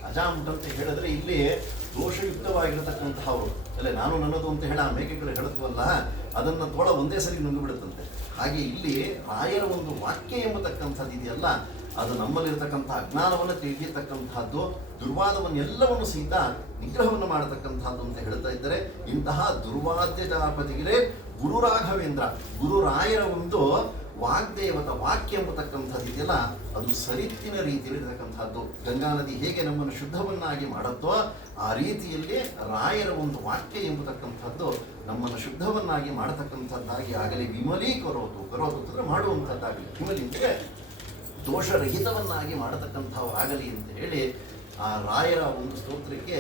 ಅಜಾಮುಟ್ ಅಂತ ಹೇಳಿದ್ರೆ ಇಲ್ಲಿ ದೋಷಯುಕ್ತವಾಗಿರತಕ್ಕಂತಹವರು ಅಲ್ಲೇ ನಾನು ನನ್ನದು ಅಂತ ಹೇಳಿ ಆ ಮೇಕೆಗಳು ಹೇಳುತ್ತವಲ್ಲ, ಅದನ್ನು ತೋಳ ಒಂದೇ ಸರಿ ನುಂಗು ಬಿಡುತ್ತಂತೆ. ಹಾಗೆ ಇಲ್ಲಿ ರಾಯರ ಒಂದು ವಾಕ್ಯ ಎಂಬತಕ್ಕಂಥದ್ದು ಇದೆಯಲ್ಲ, ಅದು ನಮ್ಮಲ್ಲಿರತಕ್ಕಂಥ ಅಜ್ಞಾನವನ್ನು ತಿಳಿಯತಕ್ಕಂತಹದ್ದು, ದುರ್ವಾದವನ್ನೆಲ್ಲವನ್ನು ಸಹಿತ ನಿಗ್ರಹವನ್ನು ಮಾಡತಕ್ಕಂಥದ್ದು ಅಂತ ಹೇಳ್ತಾ ಇದ್ದಾರೆ. ಇಂತಹ ದುರ್ವಾದ್ಯ ಜಾಪತಿಗೆ ಗುರು ರಾಘವೇಂದ್ರ, ಗುರು ರಾಯರ ಒಂದು ವಾಗ್ದೇವತ ವಾಕ್ಯ ಎಂಬತಕ್ಕಂಥದ್ದು ಇದೆಯಲ್ಲ, ಅದು ಸರಿತ್ತಿನ ರೀತಿಯಲ್ಲಿ ಇರತಕ್ಕಂಥದ್ದು. ಗಂಗಾ ನದಿ ಹೇಗೆ ನಮ್ಮನ್ನು ಶುದ್ಧವನ್ನಾಗಿ ಮಾಡುತ್ತೋ ಆ ರೀತಿಯಲ್ಲಿ ರಾಯರ ಒಂದು ವಾಕ್ಯ ಎಂಬತಕ್ಕಂಥದ್ದು ನಮ್ಮನ್ನು ಶುದ್ಧವನ್ನಾಗಿ ಮಾಡತಕ್ಕಂಥದ್ದಾಗಿ ಆಗಲಿ. ಕರೋತು ಅಂತಂದ್ರೆ ಮಾಡುವಂಥದ್ದಾಗಲಿ, ವಿಮಲಿ ಅಂದರೆ ದೋಷರಹಿತವನ್ನಾಗಿ ಮಾಡತಕ್ಕಂಥವಾಗಲಿ ಅಂತ ಹೇಳಿ ಆ ರಾಯರ ಒಂದು ಸ್ತೋತ್ರಕ್ಕೆ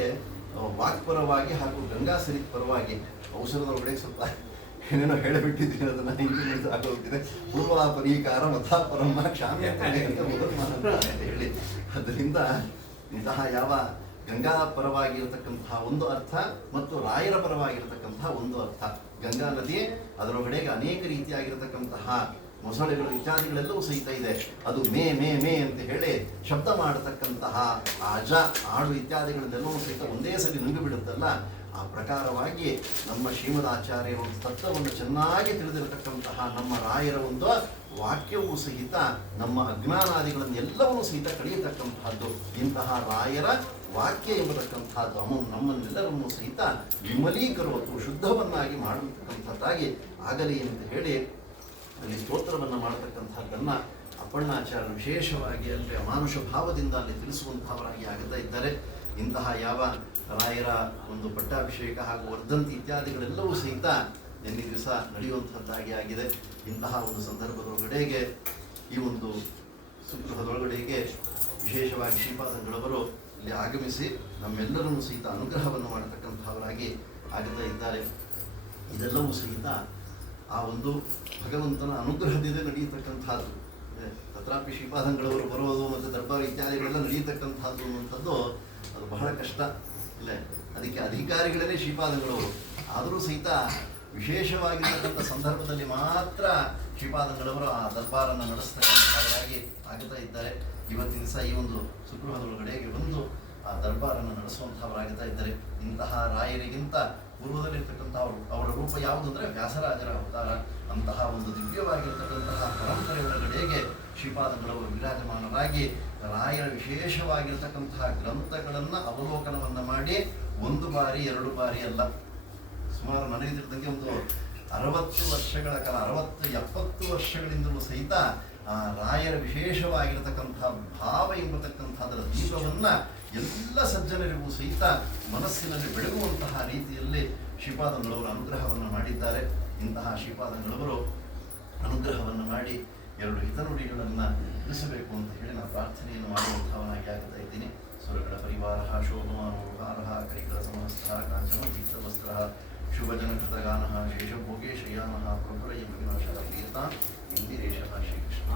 ವಾಕ್ಪರವಾಗಿ ಹಾಗೂ ಗಂಗಾ ಸರಿತ್ ಪರವಾಗಿ ಔಷಧದ ಒಳಗಡೆ ಸ್ವಲ್ಪ ಏನೇನೋ ಹೇಳಿಬಿಟ್ಟಿದ್ದೀನಿ, ಅದನ್ನು ಇಂಪ್ಲಿಮೆಂಟ್ ಆಗೋಗ್ತಿದೆ. ಪೂರ್ವ ಪರೀಕಾರ ಮಥಾಪರಮ್ಮ ಕ್ಷಾಮ್ಯ ಅಂತ ಹೇಳಿ, ಅದರಿಂದ ಇಂತಹ ಯಾವ ಗಂಗಾ ಪರವಾಗಿರತಕ್ಕಂತಹ ಒಂದು ಅರ್ಥ ಮತ್ತು ರಾಯರ ಪರವಾಗಿರತಕ್ಕಂತಹ ಒಂದು ಅರ್ಥ. ಗಂಗಾ ನದಿ ಅದರೊಳಗಡೆಗೆ ಅನೇಕ ರೀತಿಯಾಗಿರತಕ್ಕಂತಹ ಮೊಸಳೆಗಳು ಇತ್ಯಾದಿಗಳೆಲ್ಲವೂ ಸಹಿತ ಇದೆ. ಅದು ಮೇ ಮೇ ಮೇ ಅಂತ ಹೇಳಿ ಶಬ್ದ ಮಾಡತಕ್ಕಂತಹ ಅಜ ಆಡು ಇತ್ಯಾದಿಗಳನ್ನೆಲ್ಲವೂ ಸಹಿತ ಒಂದೇ ಸರಿ ನುಂಗಿ ಬಿಡುತ್ತಲ್ಲ, ಆ ಪ್ರಕಾರವಾಗಿ ನಮ್ಮ ಶ್ರೀಮದ್ ಆಚಾರ್ಯರ ಒಂದು ತತ್ವವನ್ನು ಚೆನ್ನಾಗಿ ತಿಳಿದಿರತಕ್ಕಂತಹ ನಮ್ಮ ರಾಯರ ಒಂದು ವಾಕ್ಯವೂ ಸಹಿತ ನಮ್ಮ ಅಜ್ಞಾನಾದಿಗಳನ್ನು ಎಲ್ಲವನ್ನೂ ಸಹಿತ ಕಳೆಯತಕ್ಕಂತಹದ್ದು. ಇಂತಹ ರಾಯರ ವಾಕ್ಯ ಎಂಬತಕ್ಕಂಥದ್ದು ನಮ್ಮನ್ನೆಲ್ಲರನ್ನೂ ಸಹಿತ ವಿಮಲೀಕರೋತು, ಶುದ್ಧವನ್ನಾಗಿ ಮಾಡತಕ್ಕಂಥದ್ದಾಗಿ ಆಗಲಿ ಅಂತ ಹೇಳಿ ಅಲ್ಲಿ ಸ್ತೋತ್ರವನ್ನು ಮಾಡತಕ್ಕಂಥದ್ದನ್ನು ಅಪ್ಪಣ್ಣಾಚಾರ್ಯರು ವಿಶೇಷವಾಗಿ ಅಲ್ಲಿ ಅಮಾನುಷ ಭಾವದಿಂದ ಅಲ್ಲಿ ತಿಳಿಸುವಂಥವರಾಗಿ ಆಗುತ್ತಾ ಇದ್ದಾರೆ. ಇಂತಹ ಯಾವ ರಾಯರ ಒಂದು ಪಟ್ಟಾಭಿಷೇಕ ಹಾಗೂ ವರ್ಧಂತಿ ಇತ್ಯಾದಿಗಳೆಲ್ಲವೂ ಸಹಿತ ನಿನ್ನೆ ದಿವಸ ನಡೆಯುವಂಥದ್ದಾಗಿ ಆಗಿದೆ. ಇಂತಹ ಒಂದು ಸಂದರ್ಭದೊಳಗಡೆಗೆ ಈ ಒಂದು ಸುಗೃಹದೊಳಗಡೆಗೆ ವಿಶೇಷವಾಗಿ ಶ್ರೀಪಾದಂಗಳವರು ಇಲ್ಲಿ ಆಗಮಿಸಿ ನಮ್ಮೆಲ್ಲರನ್ನು ಸಹಿತ ಅನುಗ್ರಹವನ್ನು ಮಾಡತಕ್ಕಂಥವರಾಗಿ ಆಗುತ್ತಾ ಇದ್ದಾರೆ. ಇದೆಲ್ಲವೂ ಸಹಿತ ಆ ಒಂದು ಭಗವಂತನ ಅನುಗ್ರಹದಿಂದ ನಡೆಯತಕ್ಕಂಥದ್ದು. ತತ್ರಾಪಿ ಶ್ರೀಪಾದಂಗಳವರು ಬರುವುದು ಮತ್ತು ದರ್ಬಾರ್ ಇತ್ಯಾದಿಗಳೆಲ್ಲ ನಡೆಯತಕ್ಕಂಥದ್ದು ಅನ್ನುವಂಥದ್ದು ಅದು ಬಹಳ ಕಷ್ಟ ಇಲ್ಲ. ಅದಕ್ಕೆ ಅಧಿಕಾರಿಗಳೇ ಶ್ರೀಪಾದಂಗಳವರು. ಆದರೂ ಸಹಿತ ವಿಶೇಷವಾಗಿರ್ತಕ್ಕಂಥ ಸಂದರ್ಭದಲ್ಲಿ ಮಾತ್ರ ಶ್ರೀಪಾದಂಗಳವರು ಆ ದರ್ಬಾರನ್ನು ನಡೆಸ್ತಕ್ಕಂಥವರಾಗಿ ಆಗುತ್ತಾ ಇದ್ದಾರೆ. ಇವತ್ತಿನ ದಿವಸ ಈ ಒಂದು ಸುಗೃಹದೊಳಗಡೆಗೆ ಬಂದು ಆ ದರ್ಬಾರನ್ನು ನಡೆಸುವಂಥವರಾಗುತ್ತಾ ಇದ್ದಾರೆ. ಇಂತಹ ರಾಯರಿಗಿಂತ ಪೂರ್ವದಲ್ಲಿರ್ತಕ್ಕಂಥ ಅವರ ರೂಪ ಯಾವುದು ಅಂದರೆ ವ್ಯಾಸರಾಜರ ಅವತಾರ. ಅಂತಹ ಒಂದು ದಿವ್ಯವಾಗಿರ್ತಕ್ಕಂತಹ ಪರಂಪರೆ ಒಳಗಡೆಗೆ ಶ್ರೀಪಾದಂಗಳವರು ವಿರಾಜಮಾನರಾಗಿ ರಾಯರ ವಿಶೇಷವಾಗಿರ್ತಕ್ಕಂತಹ ಗ್ರಂಥಗಳನ್ನು ಅವಲೋಕನವನ್ನು ಮಾಡಿ ಒಂದು ಬಾರಿ ಎರಡು ಬಾರಿ ಅಲ್ಲ, ಸುಮಾರು ನನಗಿದ್ದಂಗೆ ಒಂದು 60 ವರ್ಷಗಳ ಕಾಲ 60-70 ವರ್ಷಗಳಿಂದಲೂ ಸಹಿತ ಆ ರಾಯರ ವಿಶೇಷವಾಗಿರತಕ್ಕಂತಹ ಭಾವ ಎಂಬತಕ್ಕಂಥದ್ರ ದೀಪವನ್ನು ಎಲ್ಲ ಸಜ್ಜನರಿಗೂ ಸಹಿತ ಮನಸ್ಸಿನಲ್ಲಿ ಬೆಳಗುವಂತಹ ರೀತಿಯಲ್ಲಿ ಶ್ರೀಪಾದಂಗಳವರು ಅನುಗ್ರಹವನ್ನು ಮಾಡಿದ್ದಾರೆ. ಇಂತಹ ಶ್ರೀಪಾದಂಗಳವರು ಅನುಗ್ರಹವನ್ನು ಮಾಡಿ 2 ಹಿತನುಡಿಗಳನ್ನು ತಿಳಿಸಬೇಕು ಅಂತ ಹೇಳಿ ನಾನು ಪ್ರಾರ್ಥನೆಯನ್ನು ಮಾಡುವಂಥವನಾಗಿ ಆಗುತ್ತಾ ಇದ್ದೀನಿ. ಸುರಗಳ ಪರಿವಾರ ಶೋಭಮಾನೋಹಾರ ಕೈಕರ ಸಮಸ್ತ ಕಾಂಚನ ದೀಪ್ತವಸ್ತ್ರ ಶುಭಜನಕೃತಗಾನ ಶೇಷಭೋಗೇ ಶಯಾನ ಪ್ರಭುರಯ ಮಹಿಮಾಶರ ಪ್ರಿಯತಾ ಇಂದಿರೇಶ ಶ್ರೀಕೃಷ್ಣ.